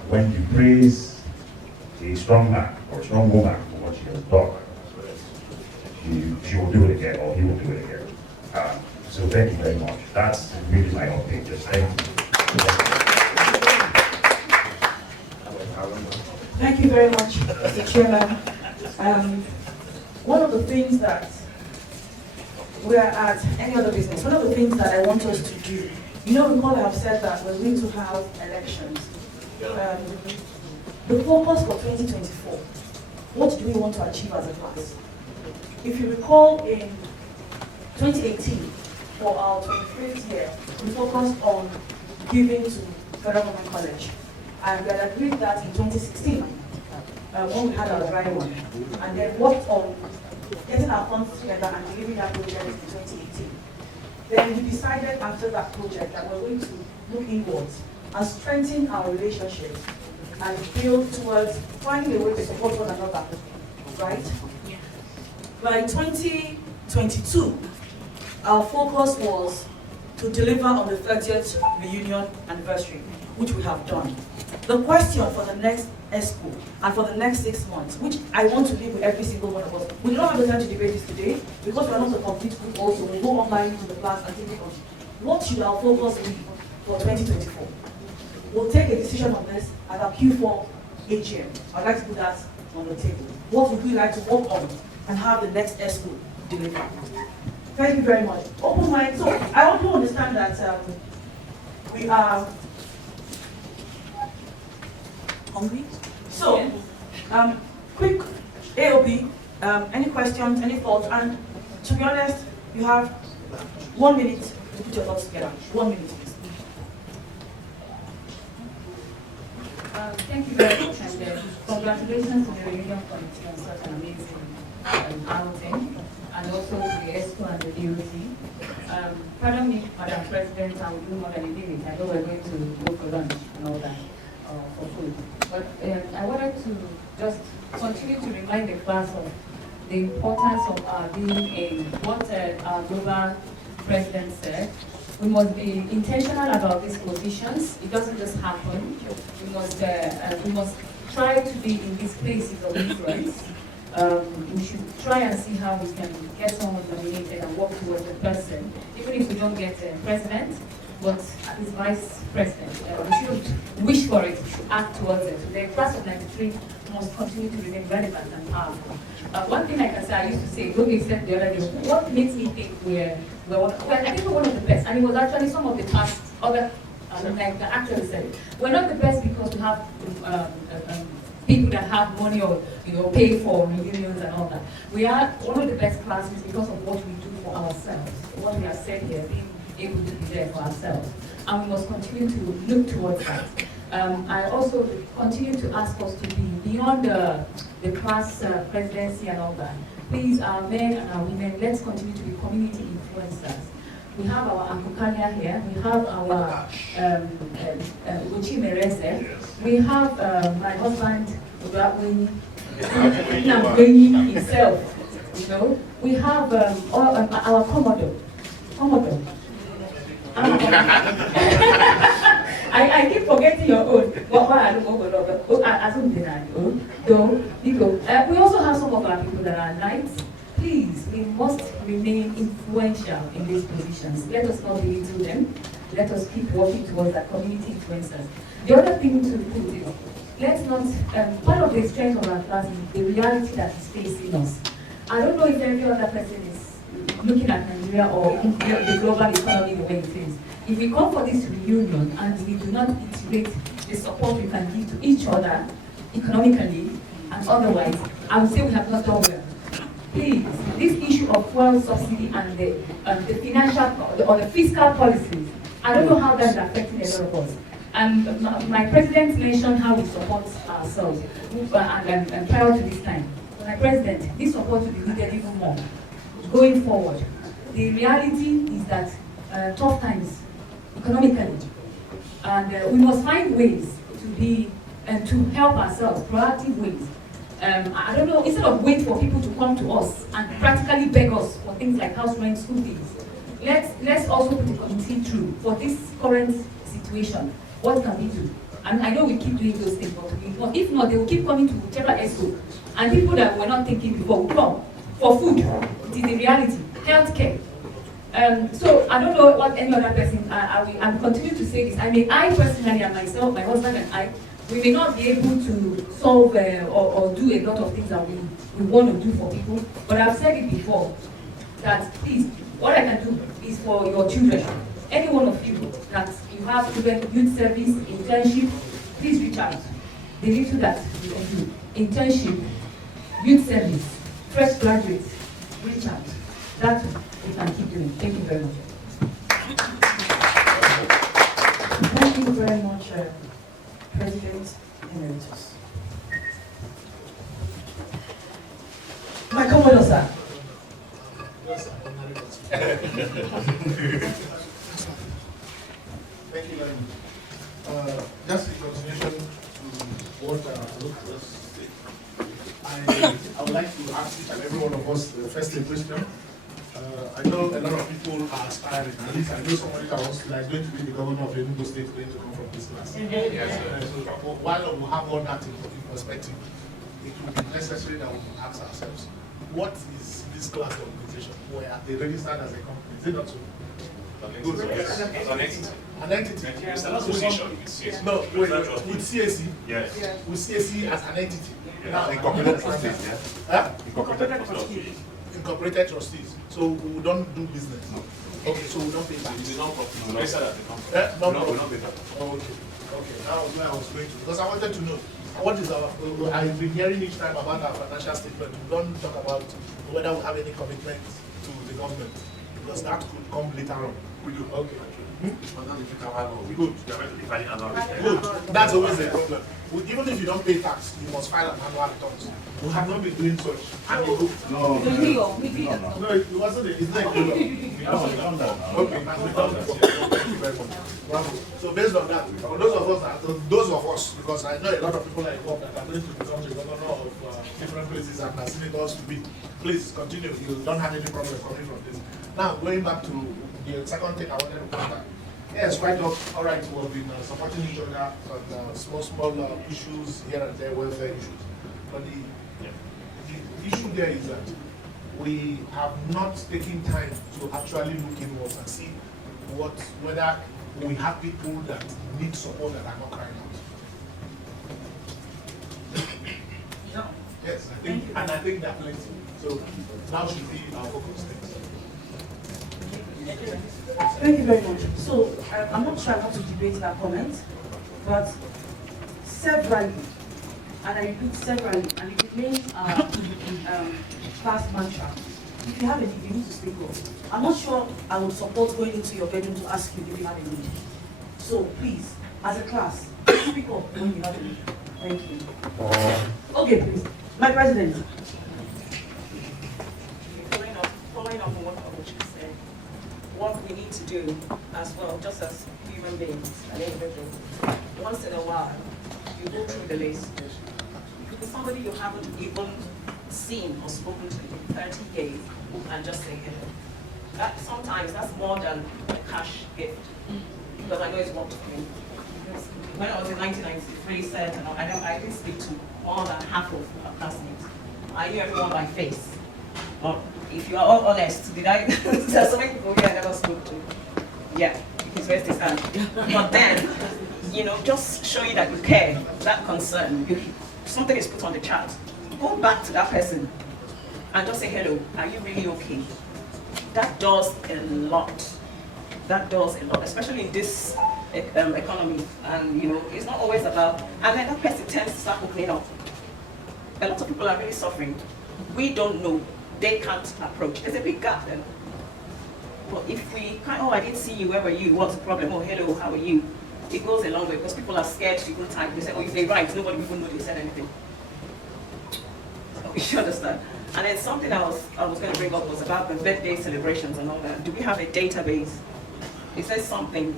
When you praise a strong man or a strong woman for what she has done, she will do it again, or he will do it again. So thank you very much. That's really my update. Just thank you. Thank you very much, Mr. Chairman. One of the things that we are at any other business, one of the things that I want us to do, you know, we all have said that we're going to have elections. The focus for 2024, what do we want to achieve as a class? If you recall, in 2018, for our 25th year, we focused on giving to Federal Government College. And we had agreed that in 2016, when we had our dry one, and then worked on getting our funds together and delivering that project in 2018. Then we decided after that project that we're going to look inwards and strengthen our relationship and build towards finding a way to support one another, right? By 2022, our focus was to deliver on the 30th reunion anniversary, which we have done. The question for the next ESCO and for the next 6 months, which I want to leave with every single one of us, we don't have the time to debate this today because we are not a complete group also. We'll go online to the class and take it on. What should our focus be for 2024? We'll take a decision on this at our Q4 AGM. I'd like to put that on the table. What would we like to work on and have the next ESCO deliver? Thank you very much. Open mind. So I want you to understand that we are hungry. So, quick AOB, any questions, any thoughts? And to be honest, you have 1 minute to put your thoughts together. 1 minute, please. Thank you very much, and congratulations to the Reunion Committee on such an amazing outing, and also to the ESCO and the DOT. Pardon me, Madam President, I will do more than a minute. I know we're going to go for lunch and all that, for food. But I wanted to just continue to remind the class of the importance of being in what our global president said. We must be intentional about these positions. It doesn't just happen. We must try to be in these places of influence. We should try and see how we can get someone nominated and work towards the person, even if we don't get a president, but as vice president. We should wish for it, we should act towards it. The class of 93 must continue to remain relevant and powerful. One thing I can say, I used to say, don't accept the other day, what makes me think I think we're one of the best, and it was actually some of the past other like the actor said, we're not the best because we have people that have money or pay for reunions and all that. We are one of the best classes because of what we do for ourselves. What we have said here, being able to be there for ourselves, and we must continue to look towards that. I also continue to ask us to be beyond the class presidency and all that. Please, our men and our women, let's continue to be community influencers. We have our Akukalia here, we have our Uchi Merese, we have my husband, Namwenyi himself, we have our Commodore. I keep forgetting your own. We also have some of our people that are knights. Please, we must remain influential in these positions. Let us not belittle them. Let us keep working towards that community influencers. The other thing to put is, let's not, part of the strength of our class is the reality that is facing us. I don't know if every other person is looking at Nigeria or the global economy the way it is. If we come for this reunion and we do not integrate the support we can give to each other economically and otherwise, I would say we have not done well. Please, this issue of fuel subsidy and the financial or the fiscal policies, I don't know how that's affecting a lot of us. And my president mentioned how we support ourselves and prior to this time. My president, this support will be needed even more going forward. The reality is that tough times economically, and we must find ways to be and to help ourselves, proactive ways. I don't know, instead of wait for people to come to us and practically beg us for things like house rent, school fees, let's also put the committee through for this current situation. What can we do? And I know we keep doing those things, but if not, they will keep coming to whichever expo. And people that were not thinking before will come for food. It is the reality. Healthcare. So I don't know what any other person, I'm continuing to say this. I personally and myself, my husband and I, we may not be able to solve or do a lot of things that we want to do for people, but I've said it before, that please, what I can do is for your children. Any one of you that you have children, youth service, internship, please reach out. The little that you can do. Internship, youth service, fresh graduates, reach out. That we can keep doing. Thank you very much. Thank you very much, President Emeritus. My Commodore, sir. Thank you very much. Just in continuation to what Luke was saying, I would like to ask each and every one of us the first question. I know a lot of people are aspiring. At least I know somebody that is going to be the governor of Enugu State going to come from this class. Yes, so while we have all that in perspective, it will be necessary that we ask ourselves, what is this class organization? Where they registered as a company? Is it not so? Yes, as an entity. An entity. It's an association with CAC. No, wait, with CAC? Yes. With CAC as an entity. Now, incorporated trustees, Huh? Incorporated trustees. Incorporated trustees. So we don't do business. Okay, so we don't pay tax. It's a non-profit. We registered as a company. Non-profit. We don't pay tax. Okay. Okay, that was where I was going to. Because I wanted to know, what is our, I've been hearing each time about our financial statement. We don't talk about whether we have any commitment to the government. Because that could come later on. We do. Okay. Good. You're going to define it annual return. Good. That's always a problem. Even if you don't pay tax, you must file an annual return. We have not been doing such. And we do. No, it wasn't. It's like okay, we've done that. Thank you very much. Wow. So based on that, for those of us, because I know a lot of people are involved that are going to become the governor of different places and are seeing us to be. Please continue. You don't have any problem coming from this. Now going back to the second thing I wanted to point out. Yes, quite all right. We've been supporting each other on small issues here and there, welfare issues. But the issue there is that we have not taken time to actually look inwards and see whether we have people that need support that are not crying out. No. Yes, I think there are plenty. So now should be our focus. Thank you very much. So, I'm not sure I want to debate that comment, but severally, and I repeat severally, and it remains class mantra. If you have a need, you need to speak up. I'm not sure I would support going into your bedroom to ask you if you have a need. So please, as a class, speak up when you have a need. Thank you. Okay, please. My president. Following up on what Abuchi said, what we need to do as well, just as human beings and individuals, once in a while, you go through the list. It could be somebody you haven't even seen or spoken to in 30 years and just say hello. Sometimes that's more than a cash gift, because I know it's worked for me. When I was in 1993, I didn't speak to more than half of my classmates. I knew everyone by face. But if you are all honest, there's so many people here I never spoke to. Yeah, his best is hand. But then, just showing that you care, that concern, something is put on the chart. Go back to that person and just say, hello, are you really okay? That does a lot. That does a lot, especially in this economy. And it's not always about, and then that person tends to start opening up. A lot of people are really suffering. We don't know. They can't approach. There's a big gap then. But if we can't, I didn't see you, where were you? What's the problem? Oh, hello, how are you? It goes a long way, because people are scared to even type. They say, if they write, nobody even know they said anything. You understand? And then something else I was going to bring up was about the birthday celebrations and all that. Do we have a database? It says something.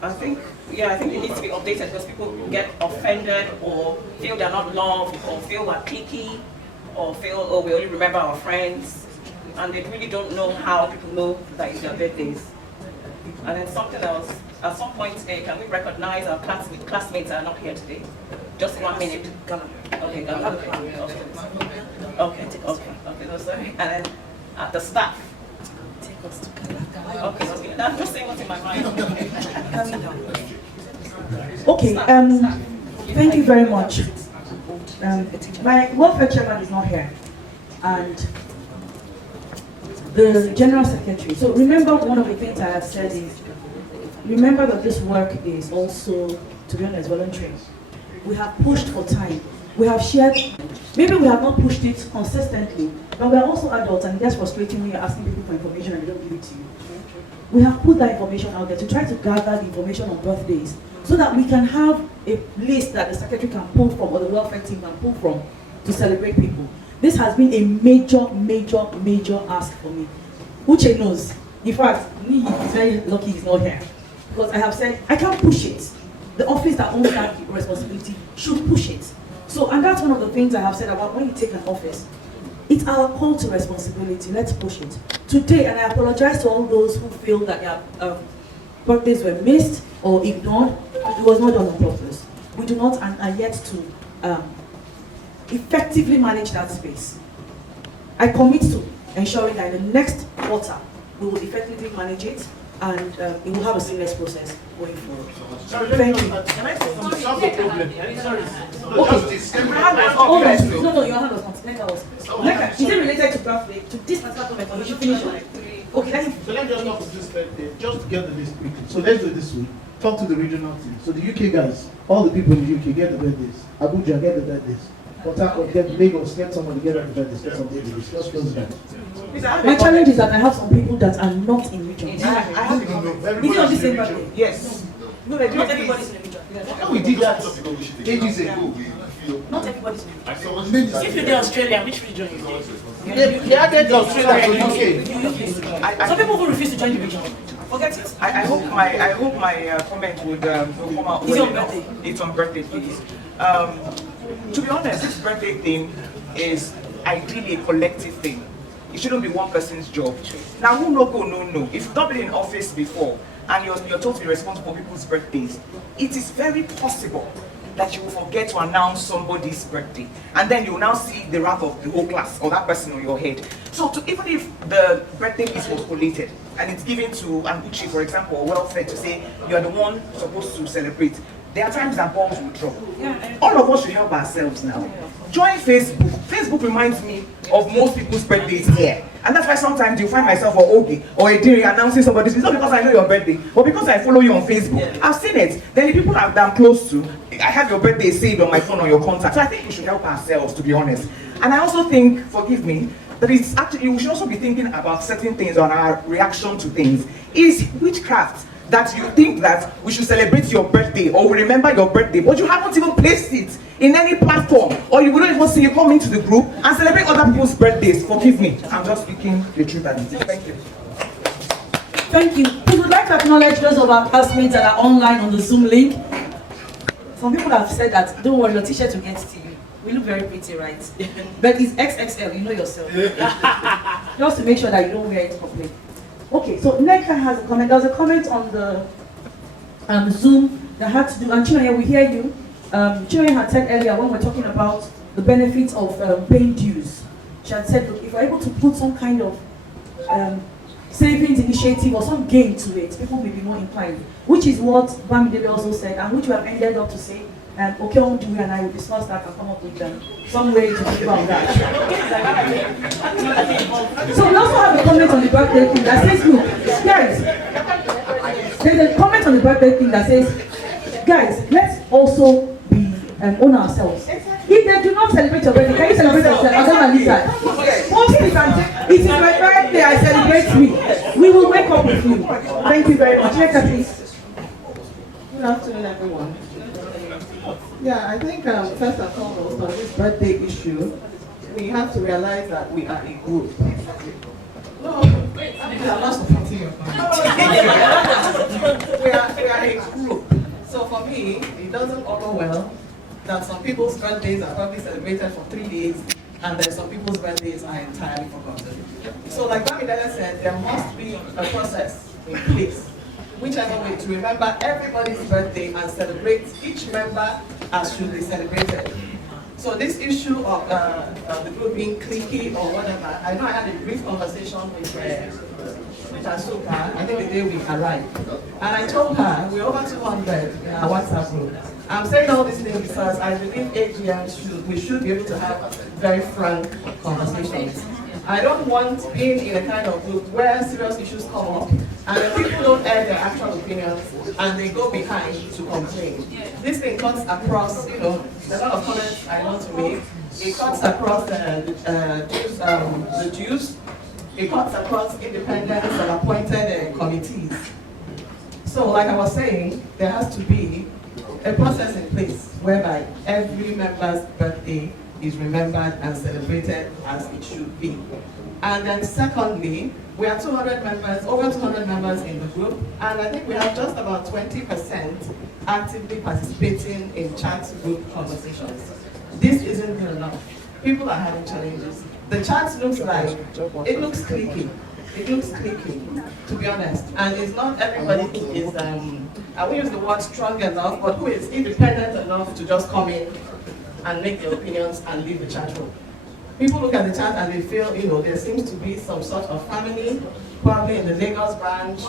I think it needs to be updated, because people get offended or feel they're not loved or feel we're cliquey or feel, we only remember our friends, and they really don't know how people know that it's their birthdays. And then something else, at some point, can we recognize our classmates that are not here today? Just 1 minute. Okay, Ghana. Okay, no, sorry. And then the staff. Okay, I'm just saying what's in my mind. Okay, thank you very much. My welfare chairman is not here, and the general secretary. So remember, one of the things I have said is, remember that this work is also, to be honest, voluntary. We have pushed for time. We have shared, maybe we have not pushed it consistently, but we are also adults, and it gets frustrating when you're asking people for information and they don't give it to you. We have put that information out there to try to gather the information on birthdays, so that we can have a list that the secretary can pull from, or the welfare team can pull from, to celebrate people. This has been a major ask for me. Uche knows. In fact, he's very lucky he's not here, because I have said, I can't push it. The office that owns that responsibility should push it. So, and that's one of the things I have said about when you take an office. It's our call to responsibility. Let's push it. Today, and I apologize to all those who feel that their birthdays were missed or ignored. It was not done on purpose. We do not and are yet to effectively manage that space. I commit to ensuring that in the next quarter, we will effectively manage it, and it will have a seamless process going forward. Thank you. Can I say something? Solve the problem. Sorry. No, your hand was not. Neka was. Neka, is it related to birthday, to this particular comment, or you should finish on it? Okay, let's. So let's just talk to this birthday, just to get the list quickly. So let's do it this way. Talk to the regional team. So the UK guys, all the people in the UK, get the birthdays. Abuja, get the birthdays. Port Harcourt, get Lagos, get somebody, get the birthdays. Get some birthdays. Just close that. My challenge is that I have some people that are not in region. I have a comment. Is it on the same birthday? Yes. No, not everybody's in the region. No, we did that ages ago. Not everybody's in the region. If you're in Australia, which region you go? They added Australia to UK. Some people who refuse to join the region. Forget it. I hope my comment would come out. It's on birthday. It's on birthday, please. To be honest, this birthday thing is ideally a collective thing. It shouldn't be one person's job. Now, who no go, no. If you've not been in office before and you're told to be responsible for people's birthdays, it is very possible that you will forget to announce somebody's birthday, and then you will now see the wrath of the whole class or that person on your head. So even if the birthday list was collated and it's given to an Uchi, for example, or welfare, to say you're the one supposed to celebrate, there are times that balls will drop. All of us should help ourselves now. Join Facebook. Facebook reminds me of most people's birthdays here. And that's why sometimes you find myself or Ogi or a dear announcing somebody's. It's not because I know your birthday, but because I follow you on Facebook. I've seen it. Then the people that I'm close to, I have your birthday saved on my phone on your contact. So I think we should help ourselves, to be honest. And I also think, forgive me, that it's actually, we should also be thinking about certain things on our reaction to things. Is witchcraft that you think that we should celebrate your birthday or we remember your birthday, but you haven't even placed it in any platform, or you wouldn't even see you come into the group and celebrate other people's birthdays. Forgive me, I'm just speaking the truth at this. Thank you. Thank you. We would like to acknowledge those of our classmates that are online on the Zoom link. Some people have said that, don't worry, your t-shirt will get to you. We look very pretty, right? But it's XXL, you know yourself. Just to make sure that you don't wear it properly. Okay, so Neka has a comment. There was a comment on the Zoom that had to do, and Chinonye, we hear you. Chinonye had said earlier when we're talking about the benefits of paying dues. She had said, look, if we're able to put some kind of savings initiative or some gain to it, people may be more inclined, which is what Bamidele also said, and which we have ended up to say, okay, Dewey and I will discuss that and come up with some way to think about that. So we also have a comment on the birthday thing that says, look, guys, there's a comment on the birthday thing that says, guys, let's also be own ourselves. If they do not celebrate your birthday, can you celebrate yourself? I don't understand. Post it and say, it is my birthday, I celebrate me. We will wake up with you. Thank you very much. Next, please. Good afternoon, everyone. Yeah, I think first and foremost on this birthday issue, we have to realize that we are a group. No, we are lost of we are a group. So for me, it doesn't go well that some people's birthdays are probably celebrated for 3 days, and then some people's birthdays are entirely forgotten. So like Bamidele said, there must be a process in place, whichever way, to remember everybody's birthday and celebrate each member as should be celebrated. So this issue of the group being cliquey or whatever, I know I had a brief conversation with Asuka, I think the day we arrived. And I told her, we're over 200 in our WhatsApp group. I'm saying all these things because I believe AGM we should be able to have very frank conversations. I don't want being in a kind of group where serious issues come up and the people don't air their actual opinions and they go behind to complain. This thing cuts across, a lot of comments I want to make. It cuts across the dues. It cuts across independent and appointed committees. So like I was saying, there has to be a process in place whereby every member's birthday is remembered and celebrated as it should be. And then secondly, we are 200 members, over 200 members in the group, and I think we have just about 20% actively participating in chat group conversations. This isn't good enough. People are having challenges. The chat looks like, it looks cliquey. It looks cliquey, to be honest. And it's not everybody who is, I won't use the word strong enough, but who is independent enough to just come in and make their opinions and leave the chat room. People look at the chat and they feel, there seems to be some sort of family, probably in the Lagos branch,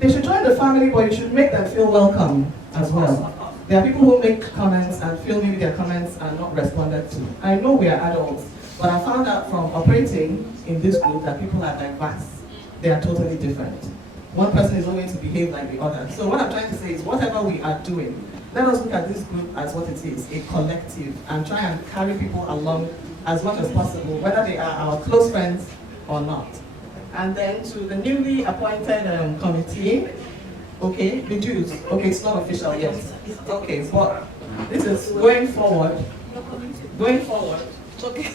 They should join the family, but you should make them feel welcome as well. There are people who make comments and feel maybe their comments are not responded to. I know we are adults, but I found out from operating in this group that people are diverse. They are totally different. One person is not going to behave like the other. So what I'm trying to say is whatever we are doing, let us look at this group as what it is, a collective, and try and carry people along as much as possible, whether they are our close friends or not. And then to the newly appointed committee, okay, the dues, okay, it's not official yet. Okay, but this is going forward,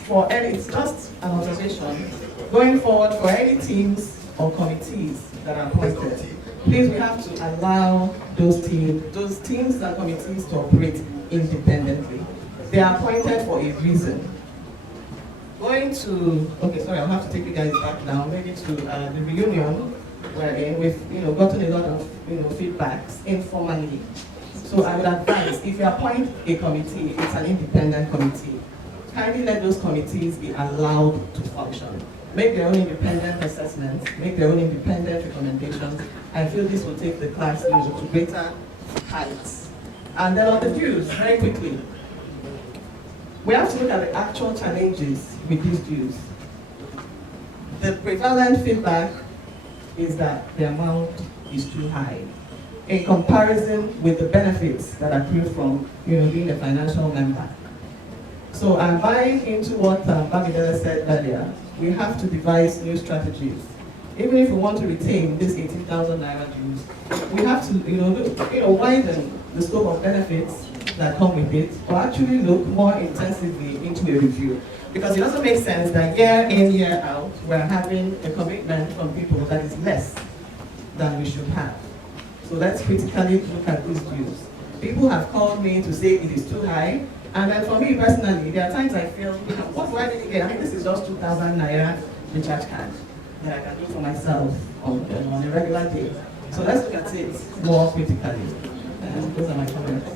for any, it's just an observation, going forward for any teams or committees that are appointed, please, we have to allow those teams and committees to operate independently. They are appointed for a reason. Going to, okay, sorry, I'll have to take you guys back now, maybe to the reunion, wherein we've gotten a lot of feedbacks informally. So I would advise, if you appoint a committee, it's an independent committee. Kindly let those committees be allowed to function. make their own independent assessments, make their own independent recommendations. I feel this will take the class to greater heights. And then on the dues, very quickly, we have to look at the actual challenges with these dues. The prevalent feedback is that the amount is too high in comparison with the benefits that accrue from being a financial member. So I'm buying into what Bamidele said earlier. We have to devise new strategies. Even if we want to retain this 18,000 naira dues, we have to widen the scope of benefits that come with it, or actually look more intensively into a review. Because it doesn't make sense that year in, year out, we're having a commitment from people that is less than we should have. So let's critically look at these dues. People have called me to say it is too high, and then for me personally, there are times I feel, what do I really get? I mean, this is just 2,000 naira recharge card that I can do for myself on a regular day. So let's look at it more critically. And those are my comments.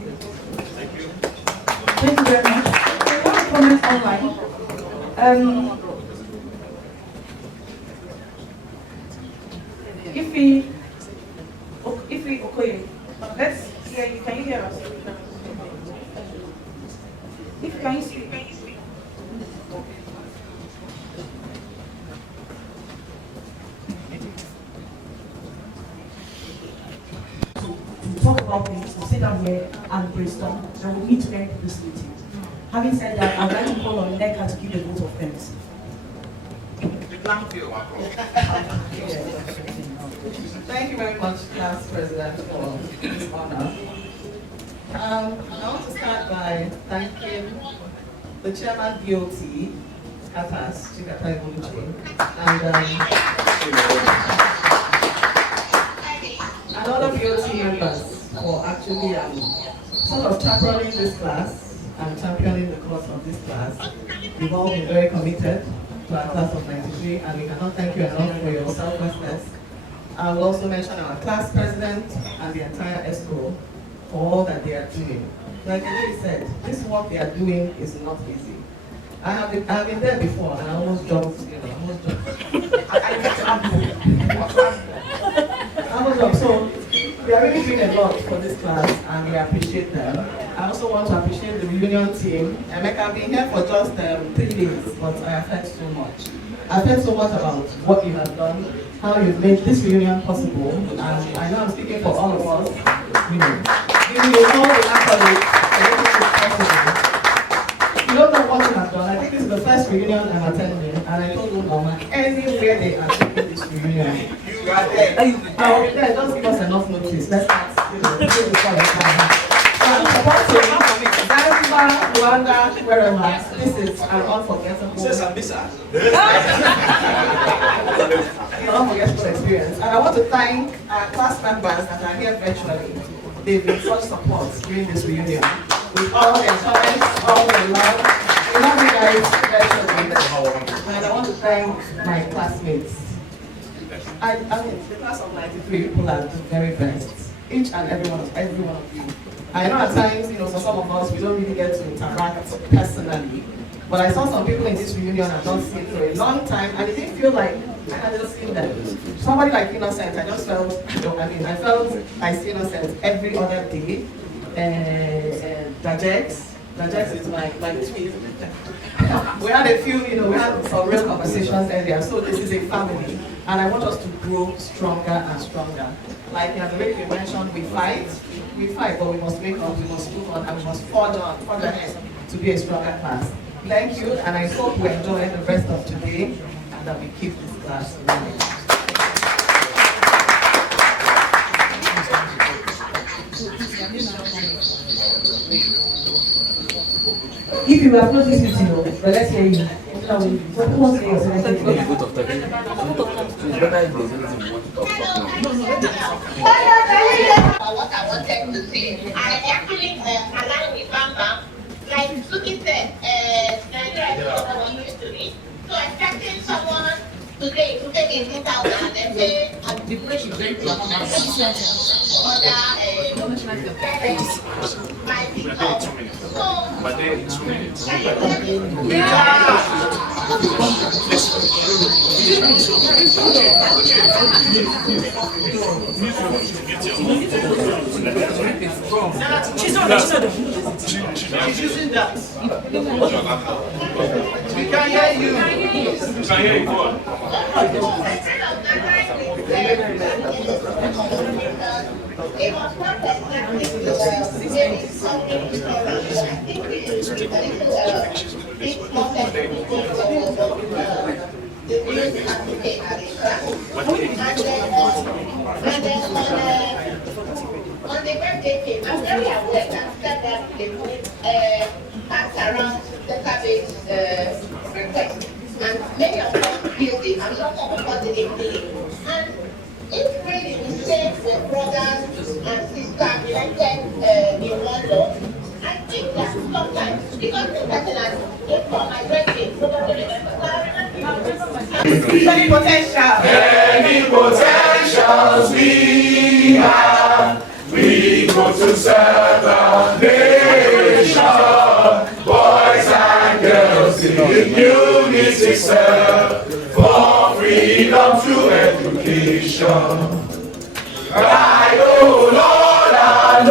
Thank you very much. I want to comment online. Okoye, let's hear you. Can you hear us? Can you speak? To talk about things, to sit down here and brainstorm, and we need to end this meeting. Having said that, I'd like to call on NECA to give a vote of thanks. Thank you very much, class president, for this honor. I want to start by thanking the chairman BOT, Katas, Chikata Iboluchi, and other BOT members for actually sort of championing this class and championing the cause of this class. We've all been very committed to our class of 93, and we cannot thank you enough for your selflessness. I will also mention our class president and the entire ESCO for all that they are doing. Like Ellie said, this work they are doing is not easy. I have been there before, and I almost jumped, So they are really doing a lot for this class, and we appreciate them. I also want to appreciate the reunion team. Emeka, I've been here for just 3 days, but I have heard so much. I've heard so much about what you have done, how you've made this reunion possible, and I know I'm speaking for all of us. Giving you all the accolades for making this possible. You don't know what you have done. I think this is the first reunion I'm attending, and I told you, Mama, anywhere they are taking this reunion, you are there. I'll be there. Just give us enough notice. Let's start. Rwanda, wherever. This is an unforgettable. An unforgettable experience. And I want to thank our class members that are here virtually. They've been such support during this reunion. With all their comments, all their love. We love you guys virtually. And I want to thank my classmates. I mean, the class of 93 people are the very best. Each and every one of you. I know at times, for some of us, we don't really get to interact personally. But I saw some people in this reunion I've not seen for a long time, and it didn't feel like I had just seen them. Somebody like Innocent, I just felt, I felt I see Innocent every other day. Dajex is my tweet. We had a few, we had some real conversations earlier, so this is a family. And I want us to grow stronger and stronger. Like as already mentioned, we fight, but we must make up, we must move on, and we must forge ahead to be a stronger class. Thank you, and I hope we enjoy the rest of today, and that we keep this class running. If you have not listened to you, but let's hear you. What was the what I wanted to say. I actually aligned with Bamba. Like Suki said, Nigeria is not history. So expecting someone today to take 18,000 and then say, The place is very close. But then 2 minutes. She's using that. We can hear you. We can hear you. Go on. It was not exactly on the birthday cake, I'm very aware that they pass around the cabbage request, and many of us use it, and some of us didn't do it. And it's really the same with brothers and sisters united in one love. I think that sometimes, because the person has came from my birthday, probably remember. Many potentials we have. We go to serve the nation. Boys and girls in unity serve for freedom through education. Guide, oh Lord, our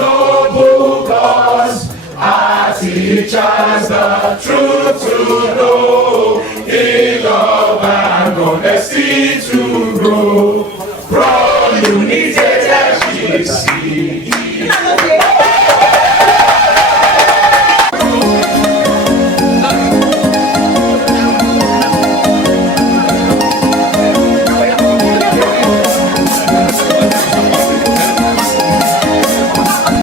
noble cause. Our teachers the truth to know. In love and honesty to grow.